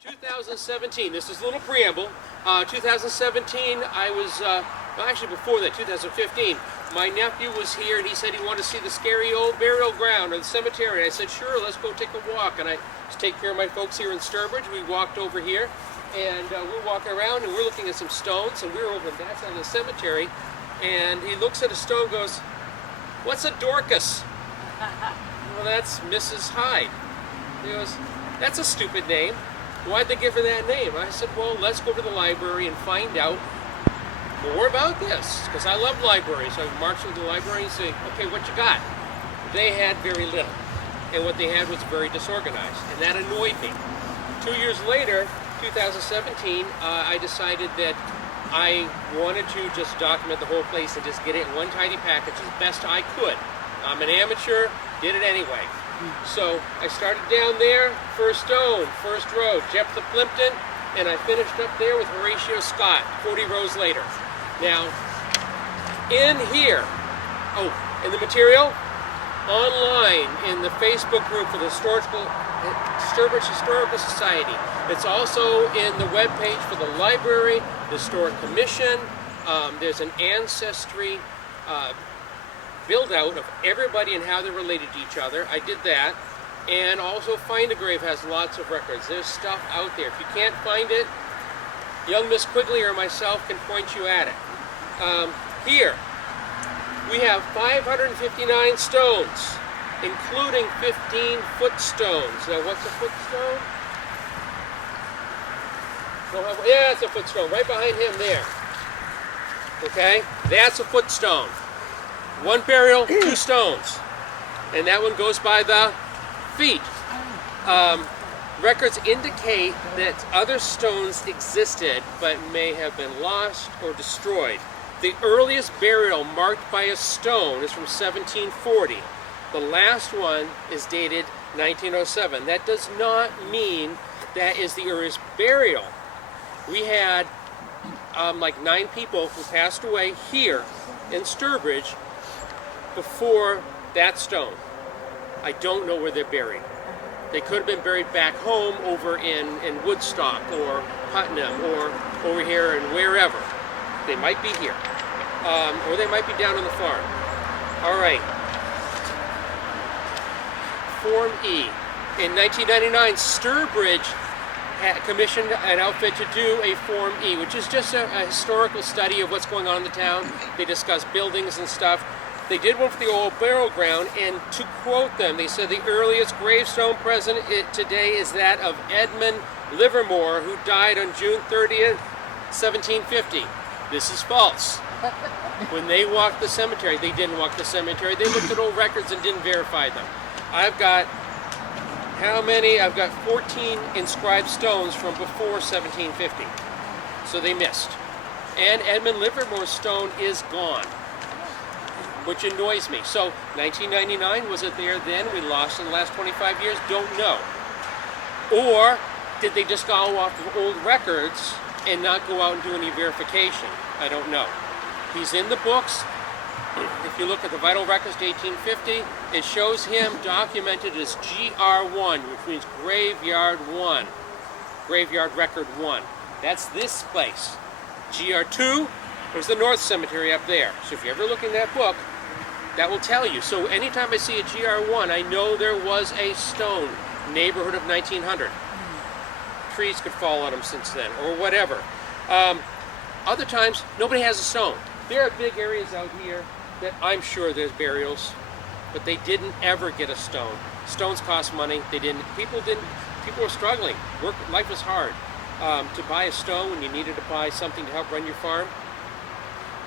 2017, this is a little preamble. 2017, I was, well, actually before that, 2015, my nephew was here and he said he wanted to see the scary old burial ground or the cemetery. I said, sure, let's go take a walk. And I just take care of my folks here in Sturbridge. We walked over here and we're walking around and we're looking at some stones, and we're over on that side of the cemetery. And he looks at a stone and goes, what's a Dorcas? Well, that's Mrs. Hyde. He goes, that's a stupid name. Why'd they give her that name? I said, well, let's go to the library and find out more about this, because I love libraries. So I marched into the library and say, okay, what you got? They had very little, and what they had was very disorganized, and that annoyed me. 2 years later, 2017, I decided that I wanted to just document the whole place and just get it in one tidy package as best I could. I'm an amateur, did it anyway. So I started down there, first stone, first row, Jephthah Plimpton, and I finished up there with Horatio Scott, 40 rows later. Now, in here, in the material, online in the Facebook group for the Sturbridge Historical Society. It's also in the webpage for the library, the Historic Commission. There's an ancestry build out of everybody and how they're related to each other. I did that. And also Find a Grave has lots of records. There's stuff out there. If you can't find it, young Miss Quigley or myself can point you at it. Here, we have 559 stones, including 15-foot stones. Now, what's a foot stone? Yeah, it's a foot stone, right behind him there. Okay, that's a foot stone. One burial, 2 stones. And that one goes by the feet. Records indicate that other stones existed, but may have been lost or destroyed. The earliest burial marked by a stone is from 1740. The last one is dated 1907. That does not mean that is the earliest burial. We had like 9 people who passed away here in Sturbridge before that stone. I don't know where they're buried. They could have been buried back home over in Woodstock or Putnam or over here and wherever. They might be here. Or they might be down on the farm. All right. Form E. In 1999, Sturbridge had commissioned an outfit to do a Form E, which is just a historical study of what's going on in the town. They discuss buildings and stuff. They did one for the old burial ground, and to quote them, they said the earliest gravestone present today is that of Edmund Livermore, who died on June 30th, 1750. This is false. When they walked the cemetery, they didn't walk the cemetery. They looked at old records and didn't verify them. I've got, how many? I've got 14 inscribed stones from before 1750. So they missed. And Edmund Livermore's stone is gone, which annoys me. So 1999, was it there then? We lost in the last 25 years? Don't know. Or did they just go off of old records and not go out and do any verification? I don't know. He's in the books. If you look at the vital records to 1850, it shows him documented as GR1, which means Graveyard 1. Graveyard Record 1. That's this place. GR2, there's the North Cemetery up there. So if you ever look in that book, that will tell you. So anytime I see a GR1, I know there was a stone, neighborhood of 1900. Trees could fall on them since then, or whatever. Other times, nobody has a stone. There are big areas out here that I'm sure there's burials, but they didn't ever get a stone. Stones cost money. People were struggling. Life was hard. To buy a stone when you needed to buy something to help run your farm,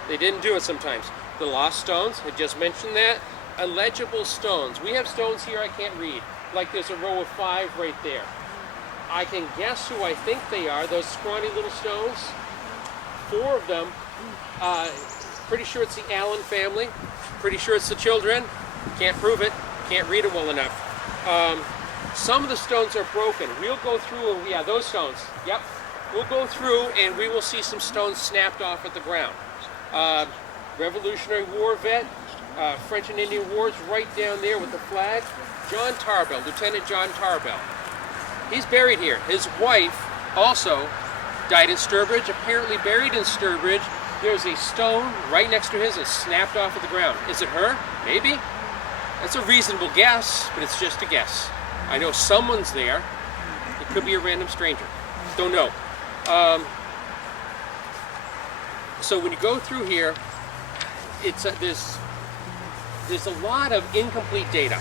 they didn't do it sometimes. The lost stones, I just mentioned that. Illegible stones. We have stones here I can't read. Like there's a row of 5 right there. I can guess who I think they are, those scrawny little stones. 4 of them. Pretty sure it's the Allen family. Pretty sure it's the children. Can't prove it. Can't read them well enough. Some of the stones are broken. We'll go through, and yeah, those stones. Yep. We'll go through and we will see some stones snapped off at the ground. Revolutionary War vet, French and Indian Wars right down there with the flag. John Tarbell, Lieutenant John Tarbell. He's buried here. His wife also died in Sturbridge, apparently buried in Sturbridge. There's a stone right next to his that snapped off of the ground. Is it her? Maybe. That's a reasonable guess, but it's just a guess. I know someone's there. It could be a random stranger. Don't know. So when you go through here, it's there's a lot of incomplete data.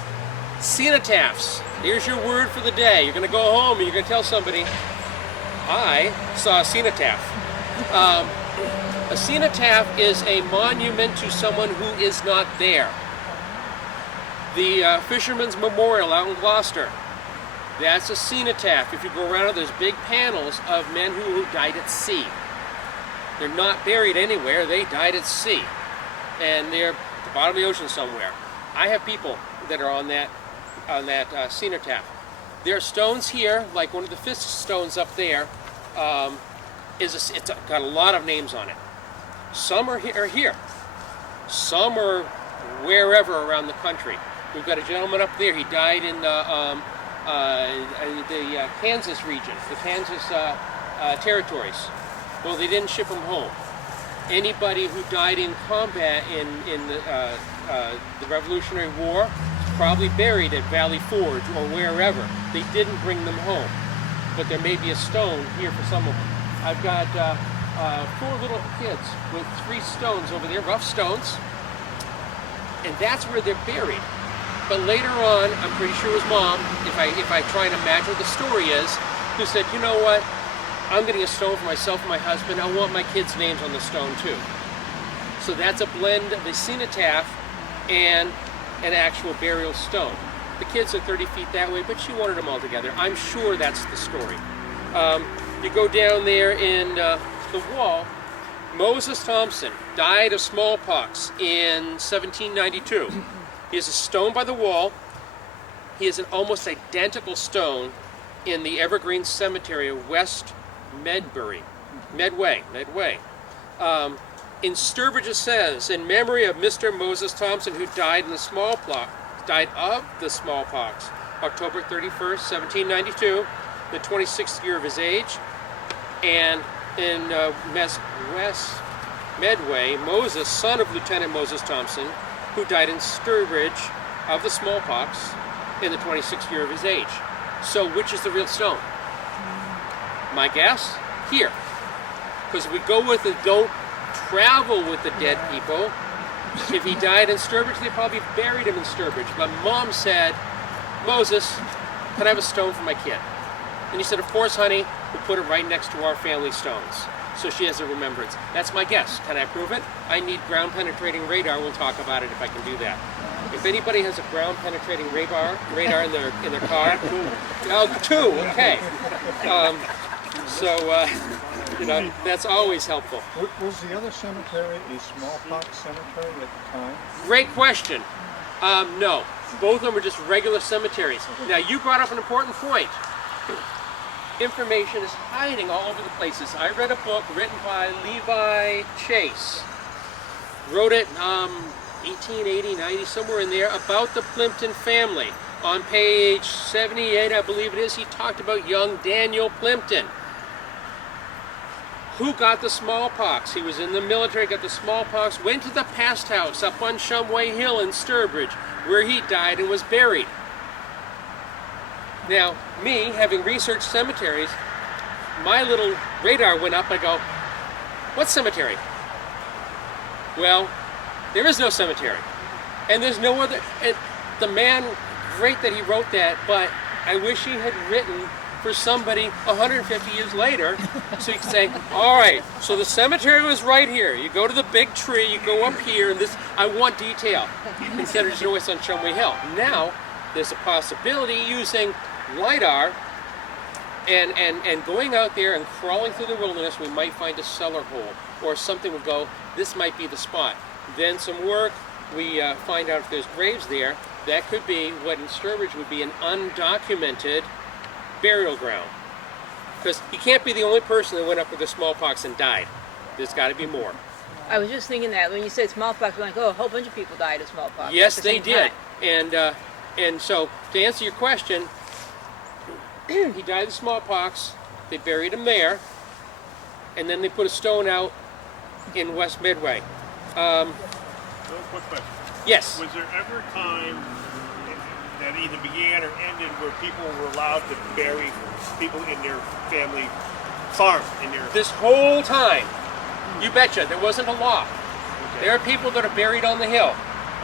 Cenotaphs. Here's your word for the day. You're going to go home and you're going to tell somebody, I saw a cenotaph. A cenotaph is a monument to someone who is not there. The Fisherman's Memorial out in Gloucester, that's a cenotaph. If you go around, there's big panels of men who died at sea. They're not buried anywhere, they died at sea. And they're at the bottom of the ocean somewhere. I have people that are on that cenotaph. There are stones here, like one of the fist stones up there, it's got a lot of names on it. Some are here. Some are wherever around the country. We've got a gentleman up there. He died in the Kansas region, the Kansas territories. Well, they didn't ship him home. Anybody who died in combat in the Revolutionary War is probably buried at Valley Forge or wherever. They didn't bring them home. But there may be a stone here for some of them. I've got 4 little kids with 3 stones over there, rough stones, and that's where they're buried. But later on, I'm pretty sure it was Mom, if I try and imagine what the story is, who said, you know what, I'm getting a stone for myself and my husband, I want my kids' names on the stone too. So that's a blend of the cenotaph and an actual burial stone. The kids are 30 feet that way, but she wanted them all together. I'm sure that's the story. You go down there in the wall, Moses Thompson died of smallpox in 1792. He has a stone by the wall. He has an almost identical stone in the Evergreen Cemetery of West Medway. In Sturbridge it says, in memory of Mr. Moses Thompson, who died of the smallpox, October 31st, 1792, the 26th year of his age. And in West Medway, Moses, son of Lieutenant Moses Thompson, who died in Sturbridge of the smallpox in the 26th year of his age. So which is the real stone? My guess? Here. Because if we go with the don't travel with the dead people, if he died in Sturbridge, they probably buried him in Sturbridge. But Mom said, Moses, can I have a stone for my kid? And he said, of course, honey, we'll put it right next to our family stones. So she has a remembrance. That's my guess. Can I prove it? I need ground penetrating radar. We'll talk about it if I can do that. If anybody has a ground penetrating radar in their car, oh, 2, okay. That's always helpful. Was the other cemetery a smallpox cemetery at the time? Great question. No, both of them are just regular cemeteries. Now, you brought up an important point. Information is hiding all over the places. I read a book written by Levi Chase. Wrote it 1880, 90, somewhere in there, about the Plimpton family. On page 78, I believe it is, he talked about young Daniel Plimpton, who got the smallpox. He was in the military, got the smallpox, went to the past house up on Shumway Hill in Sturbridge, where he died and was buried. Now, me, having researched cemeteries, my little radar went up. I go, what cemetery? Well, there is no cemetery. And there's no other. And the man, great that he wrote that, but I wish he had written for somebody 150 years later, so you can say, all right, so the cemetery was right here. You go to the big tree, you go up here, and this, I want detail. Instead of just always on Shumway Hill. Now, there's a possibility using LiDAR and going out there and crawling through the wilderness, we might find a cellar hole or something would go, this might be the spot. Then some work, we find out if there's graves there. That could be what in Sturbridge would be an undocumented burial ground. Because he can't be the only person that went up with the smallpox and died. There's got to be more. I was just thinking that when you said smallpox, I'm like, oh, a whole bunch of people died of smallpox. Yes, they did. And so, to answer your question, he died of smallpox. They buried him there, and then they put a stone out in West Midway. Real quick question. Yes. Was there ever a time that either began or ended where people were allowed to bury people in their family farm? This whole time, you betcha, there wasn't a law. Okay. There are people that are buried on the hill.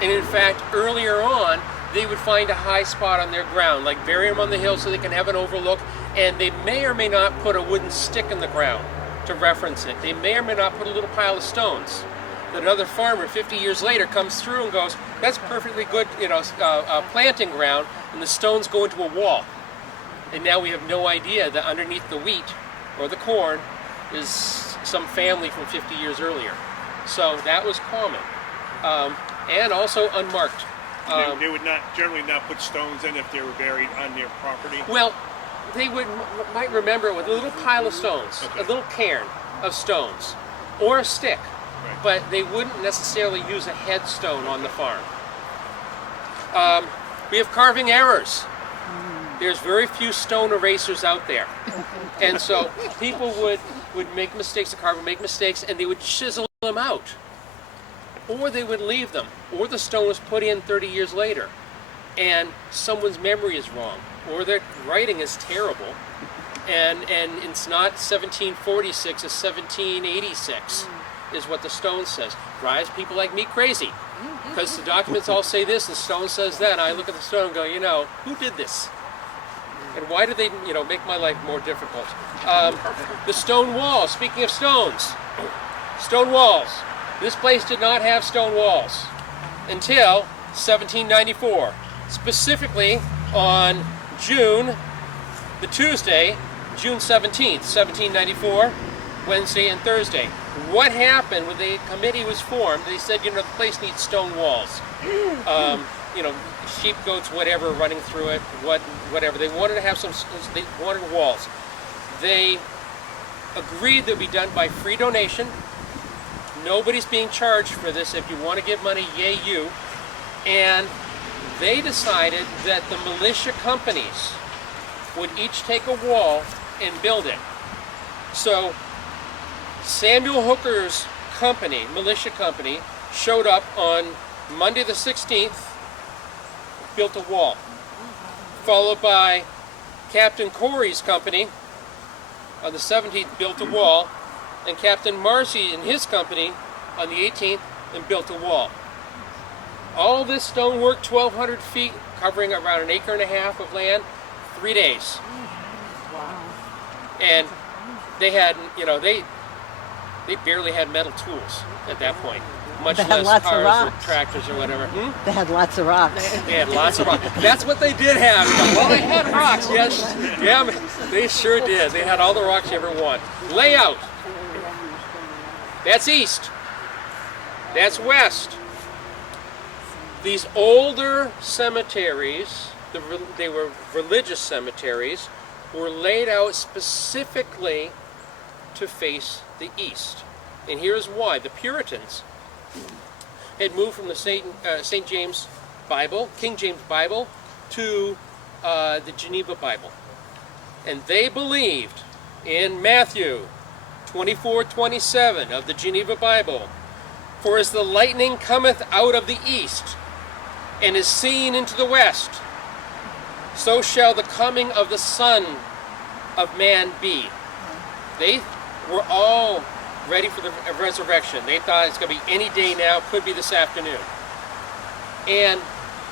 And in fact, earlier on, they would find a high spot on their ground, like bury them on the hill so they can have an overlook, and they may or may not put a wooden stick in the ground to reference it. They may or may not put a little pile of stones that another farmer 50 years later comes through and goes, that's perfectly good, planting ground, and the stones go into a wall. And now we have no idea that underneath the wheat or the corn is some family from 50 years earlier. So that was common. And also unmarked. They would not generally not put stones in if they were buried on their property. Well, they might remember it with a little pile of stones, Okay. a little cairn of stones, or a stick, Right. but they wouldn't necessarily use a headstone on the farm. We have carving errors. There's very few stone erasers out there, and so people would make mistakes, the carver would make mistakes, and they would chisel them out. Or they would leave them, or the stone was put in 30 years later, and someone's memory is wrong, or their writing is terrible, and it's not 1746, it's 1786, is what the stone says. Drives people like me crazy, because the documents all say this, the stone says that, and I look at the stone and go, who did this? And why did they, make my life more difficult? The stone wall, speaking of stones, stone walls. This place did not have stone walls until 1794, specifically on June 17th, 1794, Wednesday and Thursday. What happened when the committee was formed? They said, the place needs stone walls. Sheep, goats, whatever, running through it, whatever. They wanted to have they wanted walls. They agreed that it would be done by free donation. Nobody's being charged for this. If you want to give money, yay you. And they decided that the militia companies would each take a wall and build it. So Samuel Hooker's company, militia company, showed up on Monday the 16th, built a wall. Followed by Captain Corey's company on the 17th built a wall, and Captain Marcy and his company on the 18th and built a wall. All this stonework, 1,200 feet, covering around 1.5 acres of land, 3 days. Wow. And they had, they barely had metal tools at that point, much They had less lots of cars or rocks. tractors or whatever. They had lots of rocks. They had lots of rocks. That's what they did have. Well, they had rocks, yes. Yeah, they sure did. They had all the rocks you ever want. Layout. That's east. That's west. These older cemeteries, they were religious cemeteries, were laid out specifically to face the east. And here's why. The Puritans had moved from the St. James Bible, King James Bible, to the Geneva Bible. And they believed in Matthew 24:27 of the Geneva Bible, for as the lightning cometh out of the east, and is seen into the west, so shall the coming of the Son of Man be. They were all ready for the resurrection. They thought it's going to be any day now, could be this afternoon. And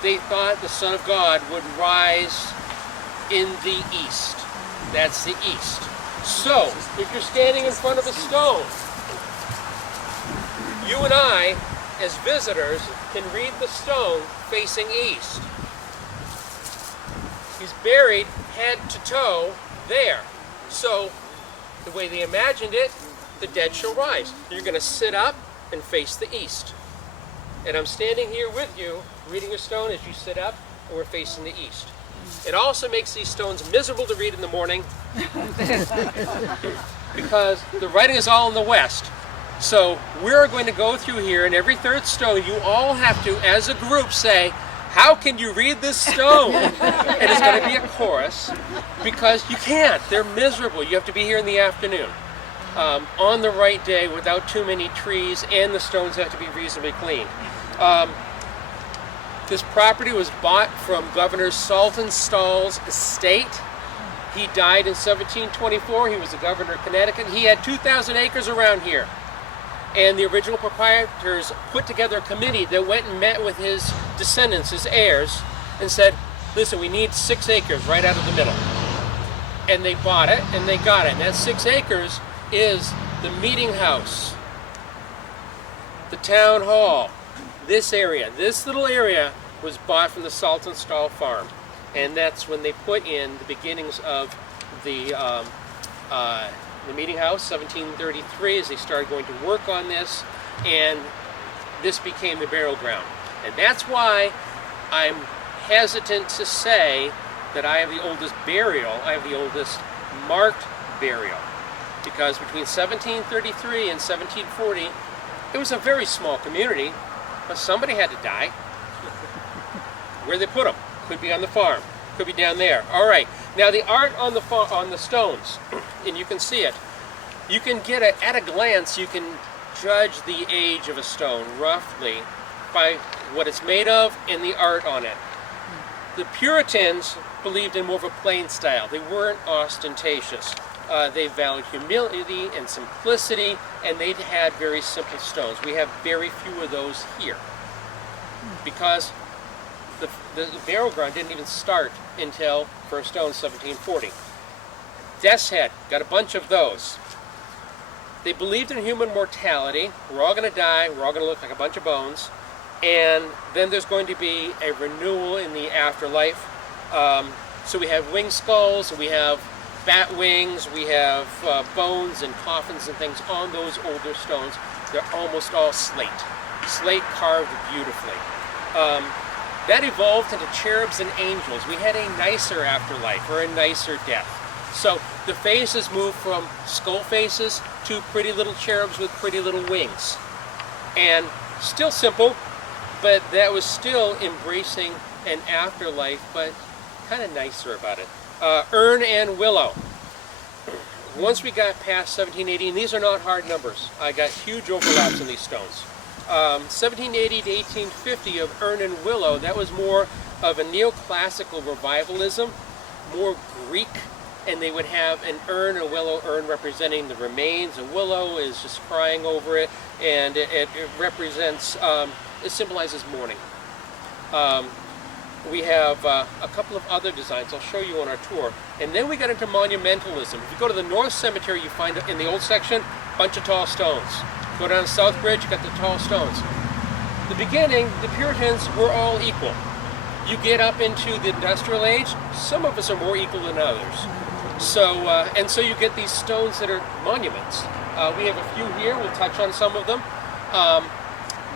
they thought the Son of God would rise in the east. That's the east. So, if you're standing in front of a stone, you and I, as visitors, can read the stone facing east. He's buried head to toe there. So, the way they imagined it, the dead shall rise. You're going to sit up and face the east. And I'm standing here with you, reading a stone as you sit up, and we're facing the east. It also makes these stones miserable to read in the morning because the writing is all in the west. So we're going to go through here, and every third stone, you all have to, as a group, say, how can you read this stone? And it's going to be a chorus because you can't. They're miserable. You have to be here in the afternoon on the right day without too many trees, and the stones have to be reasonably clean. This property was bought from Governor Saltonstall's estate. He died in 1724. He was the governor of Connecticut. He had 2,000 acres around here. And the original proprietors put together a committee that went and met with his descendants, his heirs, and said, listen, we need 6 acres right out of the middle. And they bought it, and they got it. And that 6 acres is the meeting house, the town hall, this area. This little area was bought from the Saltonstall farm. And that's when they put in the beginnings of the meeting house, 1733, as they started going to work on this, and this became the burial ground. And that's why I'm hesitant to say that I have the oldest burial, I have the oldest marked burial. Because between 1733 and 1740, it was a very small community, but somebody had to die. Where they put them? Could be on the farm, could be down there. All right, now the art on the stones, and you can see it. You can get at a glance, you can judge the age of a stone roughly by what it's made of and the art on it. The Puritans believed in more of a plain style. They weren't ostentatious. They valued humility and simplicity, and they had very simple stones. We have very few of those here because the burial ground didn't even start until first stone 1740. Death's head, got a bunch of those. They believed in human mortality. We're all going to die. We're all going to look like a bunch of bones. And then there's going to be a renewal in the afterlife. So we have wing skulls, we have bat wings, we have bones and coffins and things on those older stones. They're almost all slate carved beautifully. That evolved into cherubs and angels. We had a nicer afterlife, or a nicer death. So the faces moved from skull faces to pretty little cherubs with pretty little wings. And still simple, but that was still embracing an afterlife, but kind of nicer about it. Urn and willow. Once we got past 1780, and these are not hard numbers, I got huge overlaps in these stones. 1780 to 1850 of urn and willow, that was more of a neoclassical revivalism, more Greek, and they would have an urn, a willow urn representing the remains. A willow is just crying over it, and it represents, it symbolizes mourning. We have a couple of other designs I'll show you on our tour. And then we got into monumentalism. If you go to the North Cemetery, you find in the old section, a bunch of tall stones. Go down to Southbridge, you got the tall stones. The beginning, the Puritans were all equal. You get up into the industrial age, some of us are more equal than others. So, and so you get these stones that are monuments. We have a few here, we'll touch on some of them.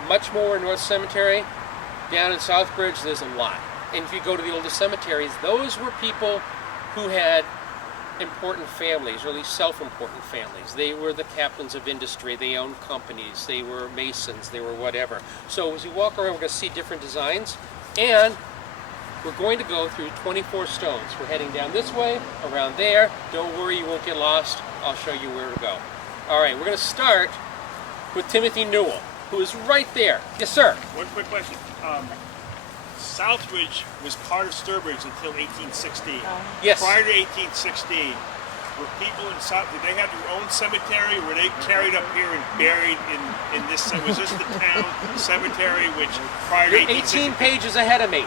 Much more in North Cemetery. Down in Southbridge, there's a lot. And if you go to the older cemeteries, those were people who had important families, or at least self-important families. They were the captains of industry, they owned companies, they were masons, they were whatever. So as you walk around, we're going to see different designs, and we're going to go through 24 stones. We're heading down this way, around there. Don't worry, you won't get lost. I'll show you where to go. All right, we're going to start with Timothy Newell, who is right there. Yes, sir. One quick question. Southbridge was part of Sturbridge until 1816. Yes. Prior to 1816, were people in South, did they have their own cemetery? Were they carried up here and buried in this, was this the town cemetery, which prior to You're 18 1816? pages ahead of me.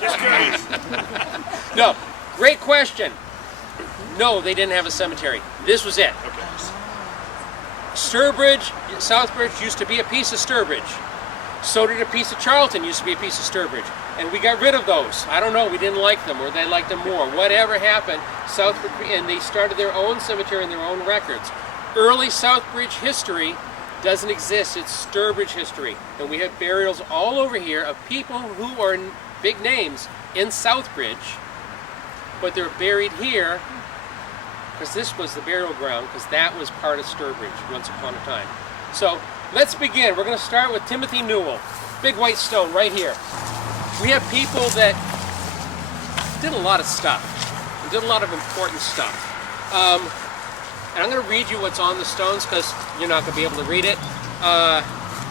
Just curious. No, great question. No, they didn't have a cemetery. This was it. Okay. Sturbridge, Southbridge used to be a piece of Sturbridge. So did a piece of Charlton used to be a piece of Sturbridge. And we got rid of those. I don't know, we didn't like them, or they liked them more. Whatever happened, Southbridge, and they started their own cemetery and their own records. Early Southbridge history doesn't exist, it's Sturbridge history. And we have burials all over here of people who are big names in Southbridge, but they're buried here because this was the burial ground, because that was part of Sturbridge once upon a time. So let's begin. We're going to start with Timothy Newell. big white stone right here. We have people that did a lot of stuff, did a lot of important stuff. And I'm going to read you what's on the stones because you're not going to be able to read it.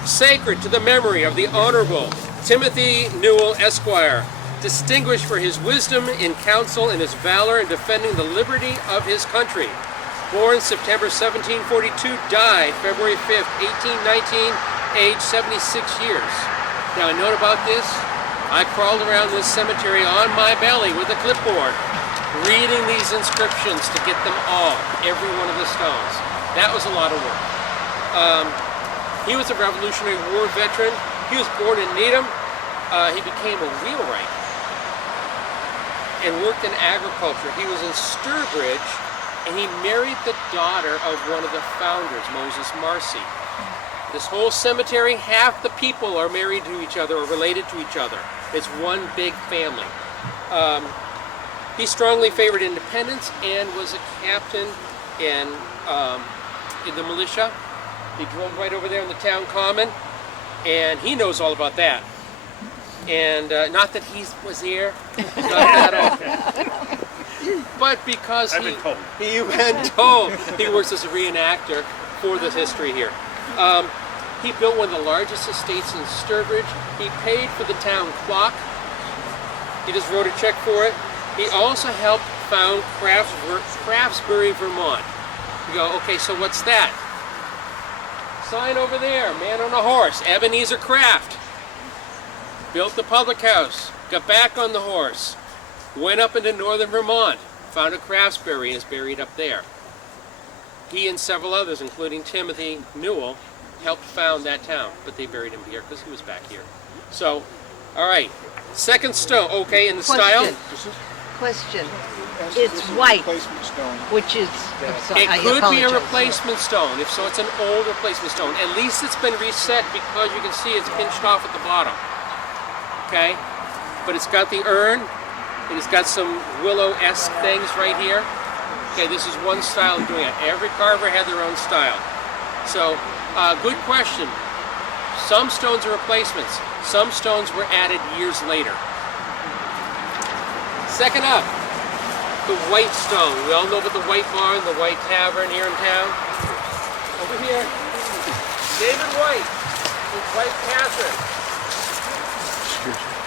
Sacred to the memory of the Honorable Timothy Newell, Esquire, distinguished for his wisdom in council and his valor in defending the liberty of his country. Born September 1742, died February 5th, 1819, age 76 years. Now a note about this, I crawled around this cemetery on my belly with a clipboard, reading these inscriptions to get them all, every one of the stones. That was a lot of work. He was a Revolutionary War veteran. He was born in Needham. He became a wheelwright and worked in agriculture. He was in Sturbridge, and he married the daughter of one of the founders, Moses Marcy. This whole cemetery, half the people are married to each other or related to each other. It's one big family. He strongly favored independence and was a captain in the militia. He drove right over there in the town common, and he knows all about that. And not that he was here, not that often, but because he works as a reenactor for the history here. He built one of the largest estates in Sturbridge. He paid for the town clock. He just wrote a check for it. He also helped found Craftsbury, Vermont. You go, okay, so what's that? Sign over there, man on a horse, Ebenezer Craft. Built the public house, got back on the horse, went up into northern Vermont, found a Craftsbury and is buried up there. He and several others, including Timothy Newell, helped found that town, but they buried him here because he was back here. So, all right, second stone, okay, in the style? Question. It's white, which is... It could be a replacement stone. If so, it's an old replacement stone. At least it's been reset because you can see it's pinched off at the bottom. Okay? But it's got the urn. It's got some willow-esque things right here. Okay, this is one style of doing it. Every carver had their own style. So, good question. Some stones are replacements. Some stones were added years later. Second up, the white stone. We all know about the White Barn, the White Tavern here in town. Over here, David White with White Catherine.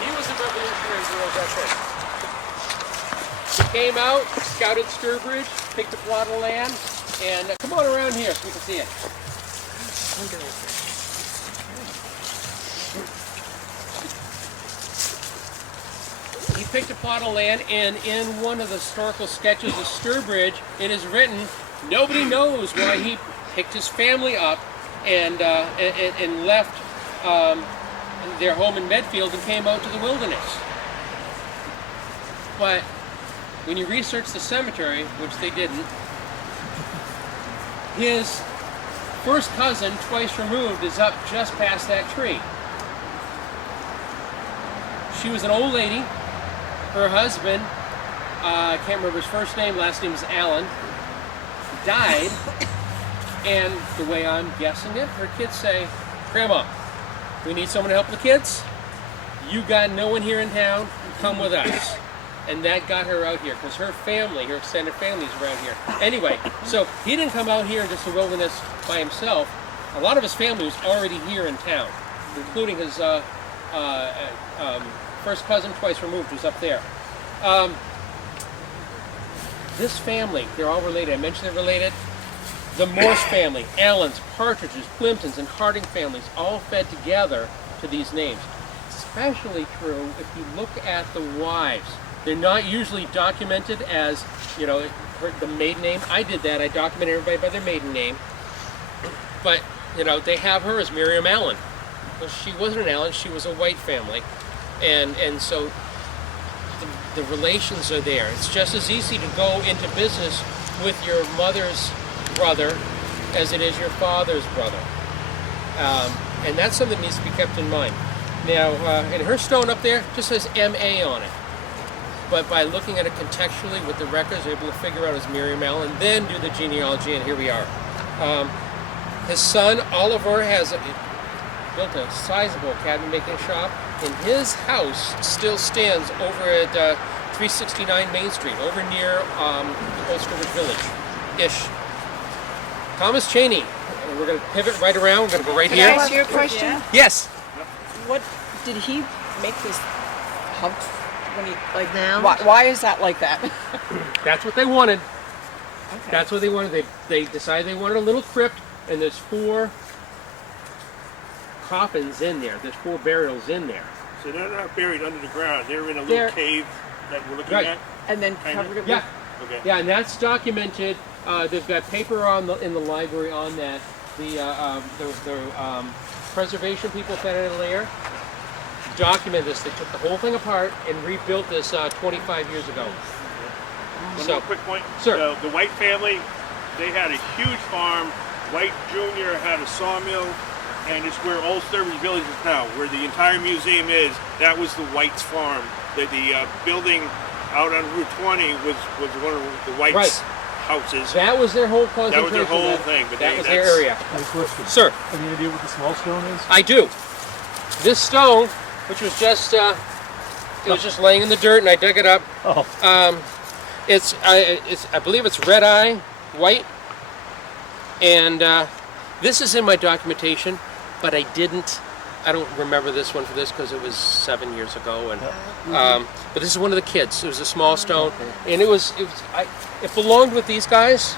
He was a Revolutionary War veteran. He came out, scouted Sturbridge, picked a plot of land, and come on around here so we can see it. He picked a plot of land, and in one of the historical sketches of Sturbridge, it is written, nobody knows why he picked his family up and left their home in Medfield and came out to the wilderness. But when you research the cemetery, which they didn't, his first cousin, twice removed, is up just past that tree. She was an old lady. Her husband, I can't remember his first name, last name is Alan, died, and the way I'm guessing it, her kids say, Grandma, we need someone to help the kids. You got no one here in town, come with us. And that got her out here, because her family, her extended family's around here. Anyway, so he didn't come out here into the wilderness by himself. A lot of his family was already here in town, including his first cousin, twice removed, was up there. This family, they're all related. I mentioned they're related. The Morse family, Allens, Partridges, Plimptons, and Harding families all fed together to these names. It's especially true if you look at the wives. They're not usually documented as, you know, the maiden name. I did that. I documented everybody by their maiden name. But, you know, they have her as Miriam Allen. Well, she wasn't an Allen. She was a White family. And so the relations are there. It's just as easy to go into business with your mother's brother as it is your father's brother. And that's something that needs to be kept in mind. Now, and her stone up there just says M.A. on it. But by looking at it contextually with the records, they're able to figure out as Miriam Allen, then do the genealogy, and here we are. His son, Oliver, has built a sizable cabinet making shop, and his house still stands over at 369 Main Street, over near the old Sturbridge Village-ish. Thomas Cheney. And we're going to pivot right around. We're going to go right Can here. I ask you a question? Yeah. Yes. What did he make this hump when he like? Now? Why is that like that? That's what they wanted. Okay. That's what they wanted. They decided they wanted a little crypt, and there's 4 coffins in there. There's 4 burials in there. So they're not buried under the ground. They're in a little They're- cave that we're looking Right. at. And then Kinda. covered it Yeah. with. Okay. Yeah, and that's documented. They've got paper in the library on that. The preservation people at Fenton Lair documented this. They took the whole thing apart and rebuilt this 25 years ago. One So, more quick point. Sir. The White family, they had a huge farm. White Jr. had a sawmill, and it's where Old Sturbridge Village is now, where the entire museum is. That was the White's farm. The building out on Route 20 was one of the White's Right. houses. that was their whole That concentration. was their whole thing. But that they, was their that's- area. I have a question. Sir, Any idea what the small stone is? I do. This stone, which was just it was just laying in the dirt, and I dug it up. Oh, It's I believe it's red eye white, and this is in my documentation, but I don't remember this one for this because it was 7 years ago, and but this is one of the kids. It was a small stone, and it belonged with these guys.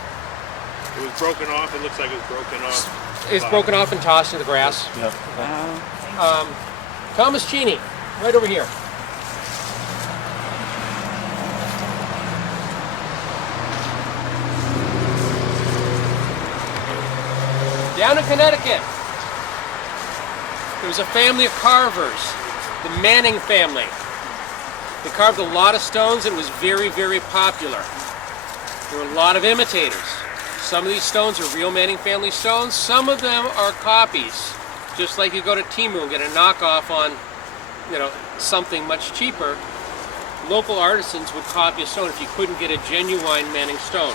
It was broken off. It looks like it was broken off. It's broken off and tossed in the grass. yeah. Thomas Cheney, right over here. Down in Connecticut, there was a family of carvers, the Manning family. They carved a lot of stones and it was very, very popular. There were a lot of imitators. Some of these stones are real Manning family stones. Some of them are copies. Just like you go to Temu and get a knockoff on, something much cheaper. Local artisans would copy a stone if you couldn't get a genuine Manning stone.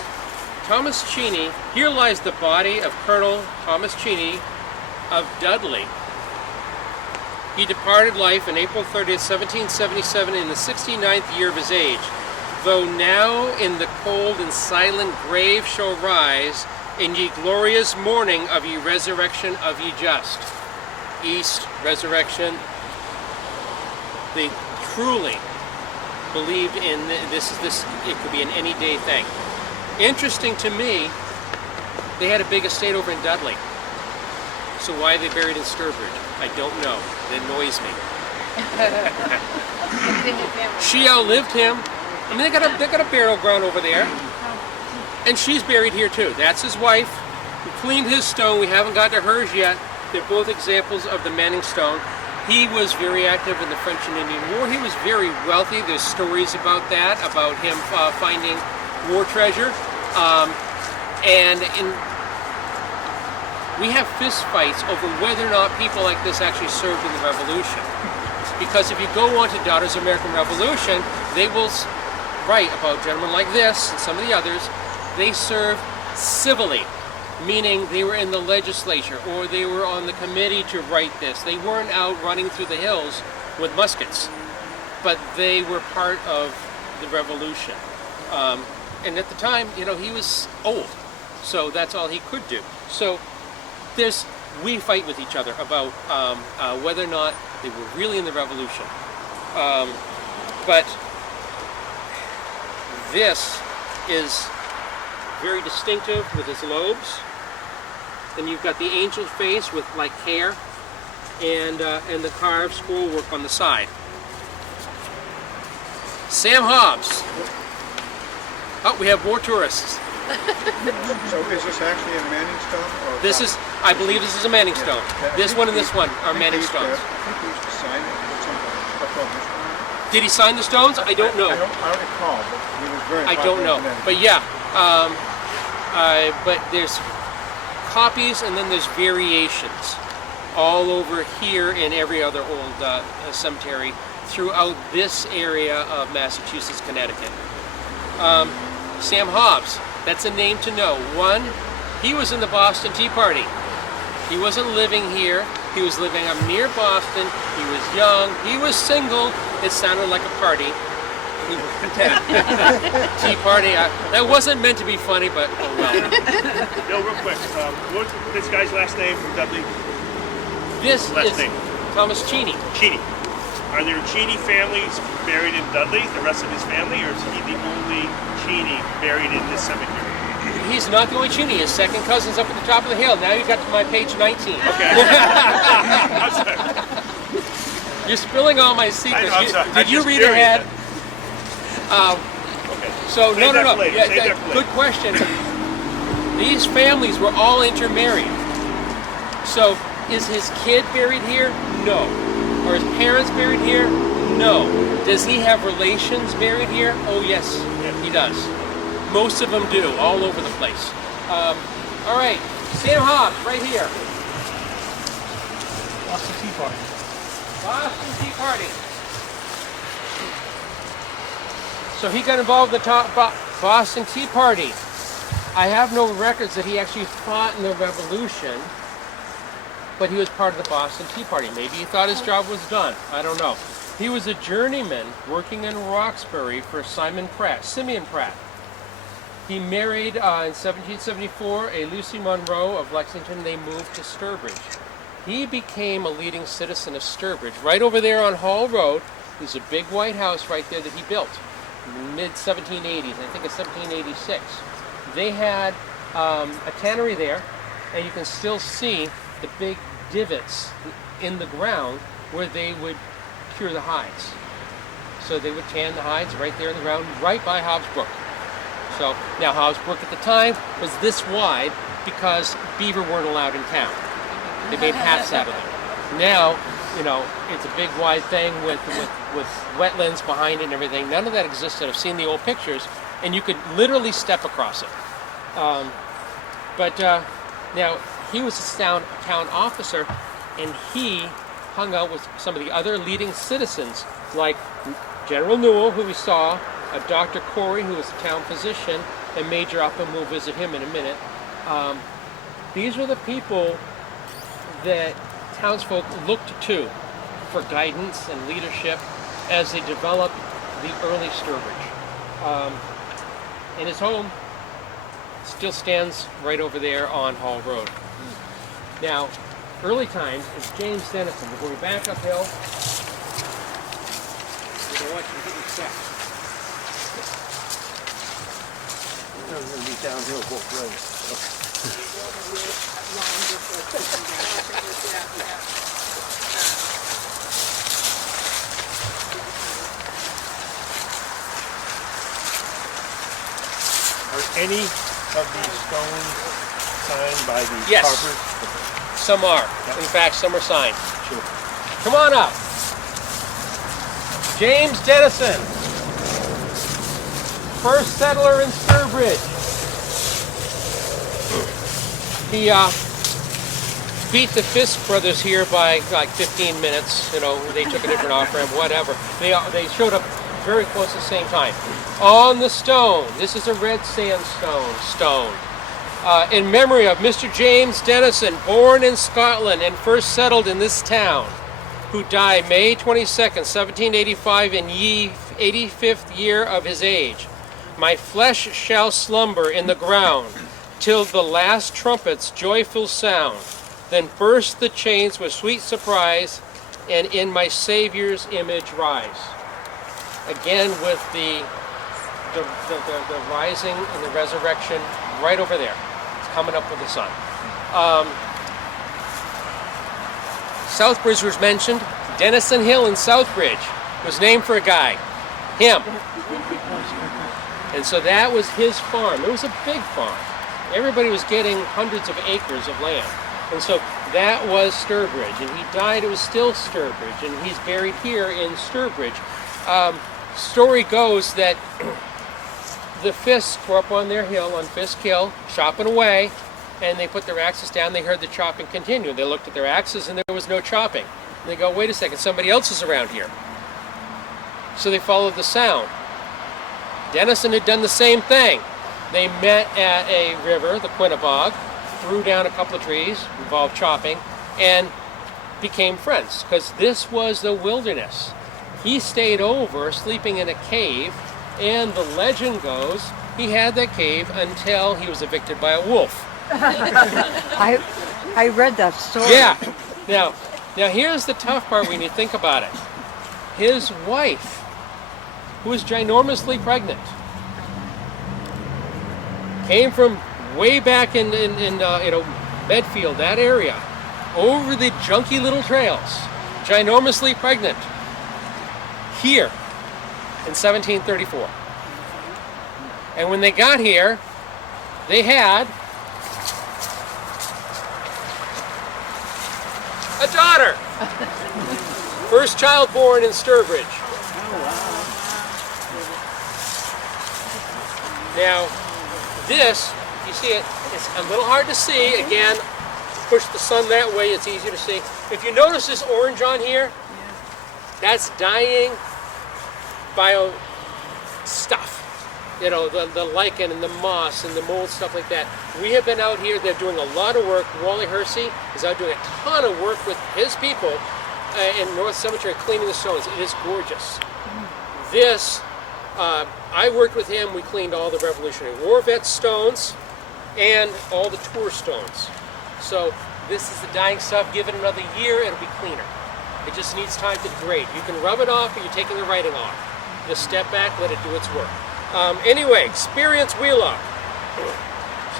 Thomas Cheney, here lies the body of Colonel Thomas Cheney of Dudley. He departed life on April 30th, 1777 in the 69th year of his age. Though now in the cold and silent grave shall rise, in ye glorious morning of ye resurrection of ye just. East, resurrection. They truly believed in this, it could be an any day thing. Interesting to me, they had a big estate over in Dudley. So why are they buried in Sturbridge? I don't know. It annoys me. She outlived him. I mean, they got a burial ground over there, and she's buried here too. That's his wife. We cleaned his stone. We haven't got to hers yet. They're both examples of the Manning stone. He was very active in the French and Indian War. He was very wealthy. There's stories about that, about him finding war treasure. We have fist fights over whether or not people like this actually served in the Revolution. Because if you go on to Daughters of the American Revolution, they will write about gentlemen like this and some of the others. They served civilly, meaning they were in the legislature or they were on the committee to write this. They weren't out running through the hills with muskets, but they were part of the Revolution. And at the time, he was old, so that's all he could do. So we fight with each other about whether or not they were really in the Revolution. But this is very distinctive with his lobes. And you've got the angel face with like hair and the carved scroll work on the side. Sam Hobbs. Oh, we have more tourists. So is this actually a Manning stone? Or This is, I believe this is a Manning stone. This one and this one are Manning stones. I think he used to sign it with something up on this one. Did he sign the stones? I don't know. I don't recall, but he was very I don't popular know. in Manning. But yeah, but there's copies and then there's variations all over here and every other old cemetery throughout this area of Massachusetts, Connecticut. Sam Hobbs, that's a name to know. One, he was in the Boston Tea Party. He wasn't living here. He was living up near Boston. He was young. He was single. It sounded like a party. Tea party. That wasn't meant to be funny, but oh well. Bill, real quick, what's this guy's last name from Dudley? This Last is name. Thomas Cheney. Cheney. Are there Cheney families buried in Dudley, the rest of his family, or is he the only Cheney buried in this cemetery? He's not the only Cheney. His second cousin's up at the top of the hill. Now you got to my page 19. Okay. I'm sorry. You're spilling all my secrets. I'm sorry. Did you read ahead? Okay. So Save no. that for later. Yeah, Save that for good later. question. These families were all intermarried. So is his kid buried here? No. Are his parents buried here? No. Does he have relations buried here? Oh yes, he does. Most of them do, all over the place. All right, Sam Hobbs, right here. Boston Tea Party. Boston Tea Party. So he got involved in the Boston Tea Party. I have no records that he actually fought in the Revolution, but he was part of the Boston Tea Party. Maybe he thought his job was done. I don't know. He was a journeyman working in Roxbury for Simeon Pratt. He married in 1774 a Lucy Monroe of Lexington. They moved to Sturbridge. He became a leading citizen of Sturbridge. Right over there on Hall Road, there's a big white house right there that he built in the mid-1780s. I think it's 1786. They had a tannery there, and you can still see the big divots in the ground where they would cure the hides. So they would tan the hides right there in the ground, right by Hobbs Brook. So now Hobbs Brook at the time was this wide because beaver weren't allowed in town. They made hats out of them. Now, you know, it's a big wide thing with wetlands behind it and everything. None of that existed. I've seen the old pictures, and you could literally step across it. Now he was a town officer, and he hung out with some of the other leading citizens, like General Newell, who we saw, Dr. Corey, who was the town physician, and Major Upham. We'll visit him in a minute. These were the people that townsfolk looked to for guidance and leadership as they developed the early Sturbridge. And his home still stands right over there on Hall Road. Now, early times is James Dennison. We're going back uphill. You know what? You didn't check. It's going to be downhill both ways. Are any of these stones signed by the Yes. carvers? Some are. Yep. In fact, some are signed. Sure. Come on up. James Dennison, first settler in Sturbridge. He beat the Fisk brothers here by like 15 minutes. You know, they took a different offer and whatever. They showed up very close at the same time. On the stone, this is a red sandstone stone. In memory of Mr. James Dennison, born in Scotland and first settled in this town, who died May 22nd, 1785, in ye 85th year of his age. My flesh shall slumber in the ground till the last trumpet's joyful sound. Then burst the chains with sweet surprise, and in my Savior's image rise. Again with the rising and the resurrection right over there. It's coming up with the sun. Southbridge was mentioned. Dennison Hill in Southbridge was named for a guy, him. And so that was his farm. It was a big farm. Everybody was getting hundreds of acres of land. And so that was Sturbridge. And he died, it was still Sturbridge. And he's buried here in Sturbridge. Story goes that the Fisk were up on their hill, on Fisk Hill, chopping away, and they put their axes down. They heard the chopping continue. They looked at their axes, and there was no chopping. And they go, wait a second, somebody else is around here. So they followed the sound. Dennison had done the same thing. They met at a river, the Quinnebog, threw down a couple of trees, involved chopping, and became friends because this was the wilderness. He stayed over, sleeping in a cave, and the legend goes he had that cave until he was evicted by a wolf. I read that story. Yeah. Now here's the tough part when you think about it. His wife, who was ginormously pregnant, came from way back in Medfield, that area, over the junky little trails, ginormously pregnant, here in 1734. And when they got here, they had a daughter. First child born in Sturbridge. Now, this, you see it, it's a little hard to see. Again, push the sun that way, it's easier to see. If you notice this orange on here, that's dying bio stuff. You know, the lichen and the moss and the mold, stuff like that. We have been out here, they're doing a lot of work. Wally Hersey is out doing a ton of work with his people in North Cemetery cleaning the stones. It is gorgeous. This, I worked with him, we cleaned all the Revolutionary War vet stones and all the tour stones. So this is the dying stuff. Give it another year, it'll be cleaner. It just needs time to degrade. You can rub it off, but you're taking the writing off. Just step back, let it do its work. Anyway, Experience Wheelock.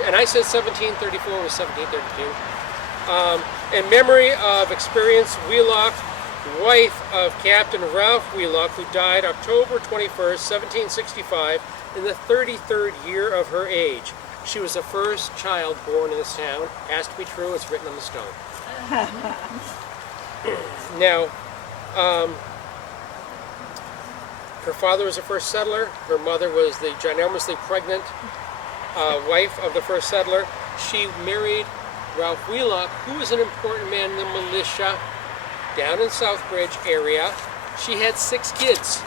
And I said 1734 was 1732. In memory of Experience Wheelock, wife of Captain Ralph Wheelock, who died October 21st, 1765, in the 33rd year of her age. She was the first child born in this town. Has to be true, it's written on the stone. Now, her father was the first settler. Her mother was the ginormously pregnant wife of the first settler. She married Ralph Wheelock, who was an important man in the militia down in Southbridge area. She had 6 kids,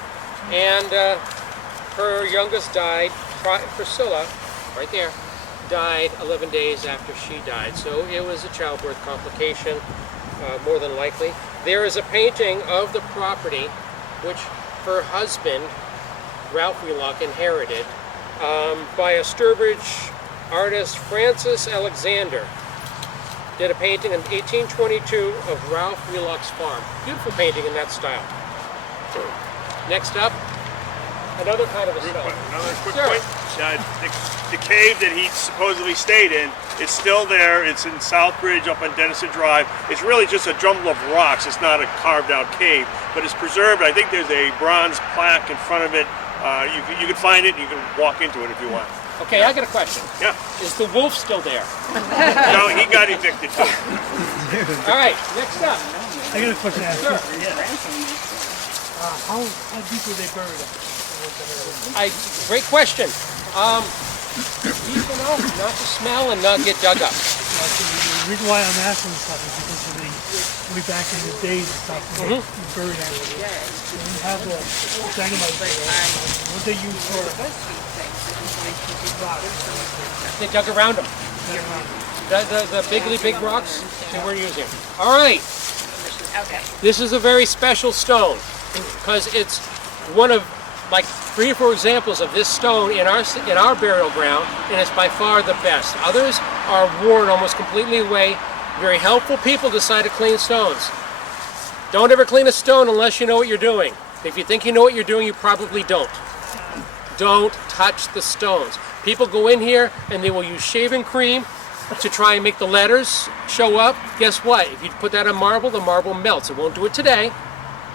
and her youngest died, Priscilla, right there, died 11 days after she died. So it was a childbirth complication, more than likely. There is a painting of the property, which her husband, Ralph Wheelock, inherited by a Sturbridge artist, Francis Alexander. Did a painting in 1822 of Ralph Wheelock's farm. Beautiful painting in that style. Next up, another kind of a stone. Another quick Sure. point. The cave that he supposedly stayed in, it's still there. It's in Southbridge up on Dennison Drive. It's really just a jumble of rocks. It's not a carved out cave, but it's preserved. I think there's a bronze plaque in front of it. You can find it and you can walk into it if you want. Okay, I got a question. Yeah. Is the wolf still there? No, he got evicted too. All right, next up. I got a question to ask Sure. you. How deep were they buried? Great question. Deep enough not to smell and not get dug up. The reason why I'm asking this stuff is because of the way back in the days and stuff, when they buried animals. When you have the dynamite there, what they use for They dug around them. The big rocks they were using. All right. Okay. This is a very special stone because it's one of like 3 or 4 examples of this stone in our burial ground, and it's by far the best. Others are worn almost completely away. Very helpful people decide to clean stones. Don't ever clean a stone unless you know what you're doing. If you think you know what you're doing, you probably don't. Don't touch the stones. People go in here and they will use shaving cream to try and make the letters show up. Guess what? If you put that on marble, the marble melts. It won't do it today,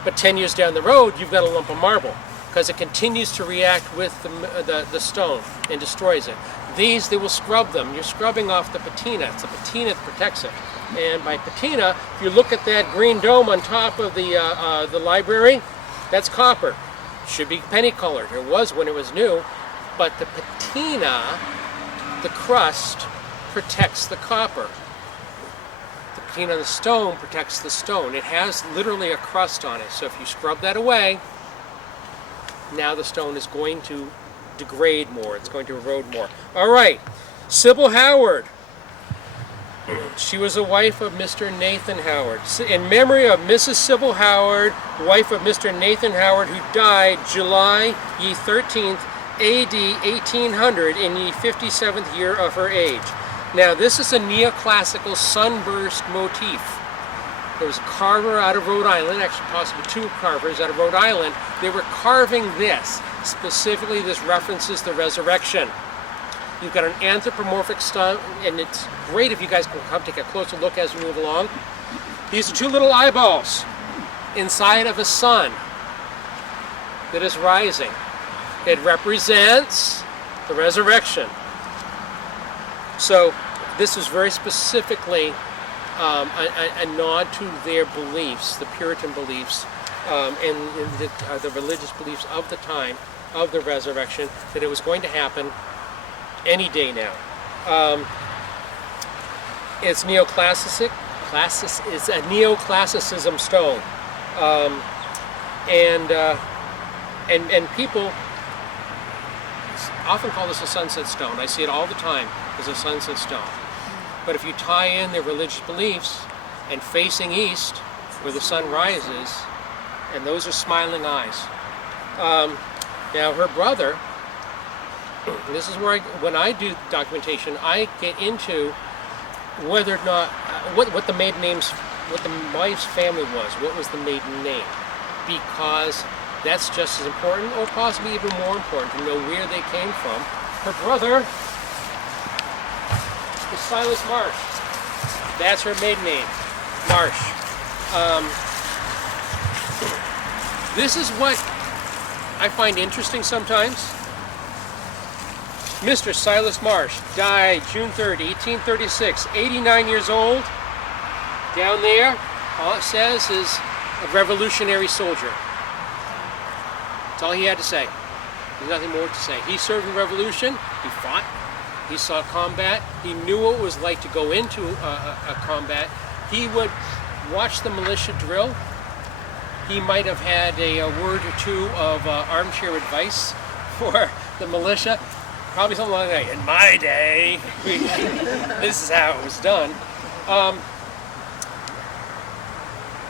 but 10 years down the road, you've got a lump of marble because it continues to react with the stone and destroys it. These, they will scrub them. You're scrubbing off the patina. It's the patina that protects it. And by patina, if you look at that green dome on top of the library, that's copper. Should be penny colored. It was when it was new, but the patina, the crust, protects the copper. The patina on the stone protects the stone. It has literally a crust on it. So if you scrub that away, now the stone is going to degrade more. It's going to erode more. All right, Sybil Howard. She was a wife of Mr. Nathan Howard. In memory of Mrs. Sybil Howard, wife of Mr. Nathan Howard, who died July ye 13th, AD 1800, in ye 57th year of her age. Now, this is a neoclassical sunburst motif. There was a carver out of Rhode Island, actually possibly two carvers out of Rhode Island. They were carving this. Specifically, this references the resurrection. You've got an anthropomorphic stone, and it's great if you guys can come take a closer look as we move along. These are two little eyeballs inside of a sun that is rising. It represents the resurrection. So this is very specifically a nod to their beliefs, the Puritan beliefs, and the religious beliefs of the time of the resurrection, that it was going to happen any day now. It's neoclassic. It's a neoclassicism stone, and people often call this a sunset stone. I see it all the time as a sunset stone. But if you tie in their religious beliefs and facing east, where the sun rises, and those are smiling eyes. Now her brother. This is where when I do documentation, I get into whether or not what the maiden names, what the wife's family was, what was the maiden name, because that's just as important, or possibly even more important, to know where they came from. Her brother is Silas Marsh. That's her maiden name, Marsh. This is what I find interesting sometimes. Mr. Silas Marsh died June 3rd, 1836, 89 years old. Down there, all it says is a revolutionary soldier. That's all he had to say. There's nothing more to say. He served in the Revolution, he fought, he saw combat, he knew what it was like to go into a combat. He would watch the militia drill. He might have had a word or two of armchair advice for the militia. Probably something like that. In my day, this is how it was done.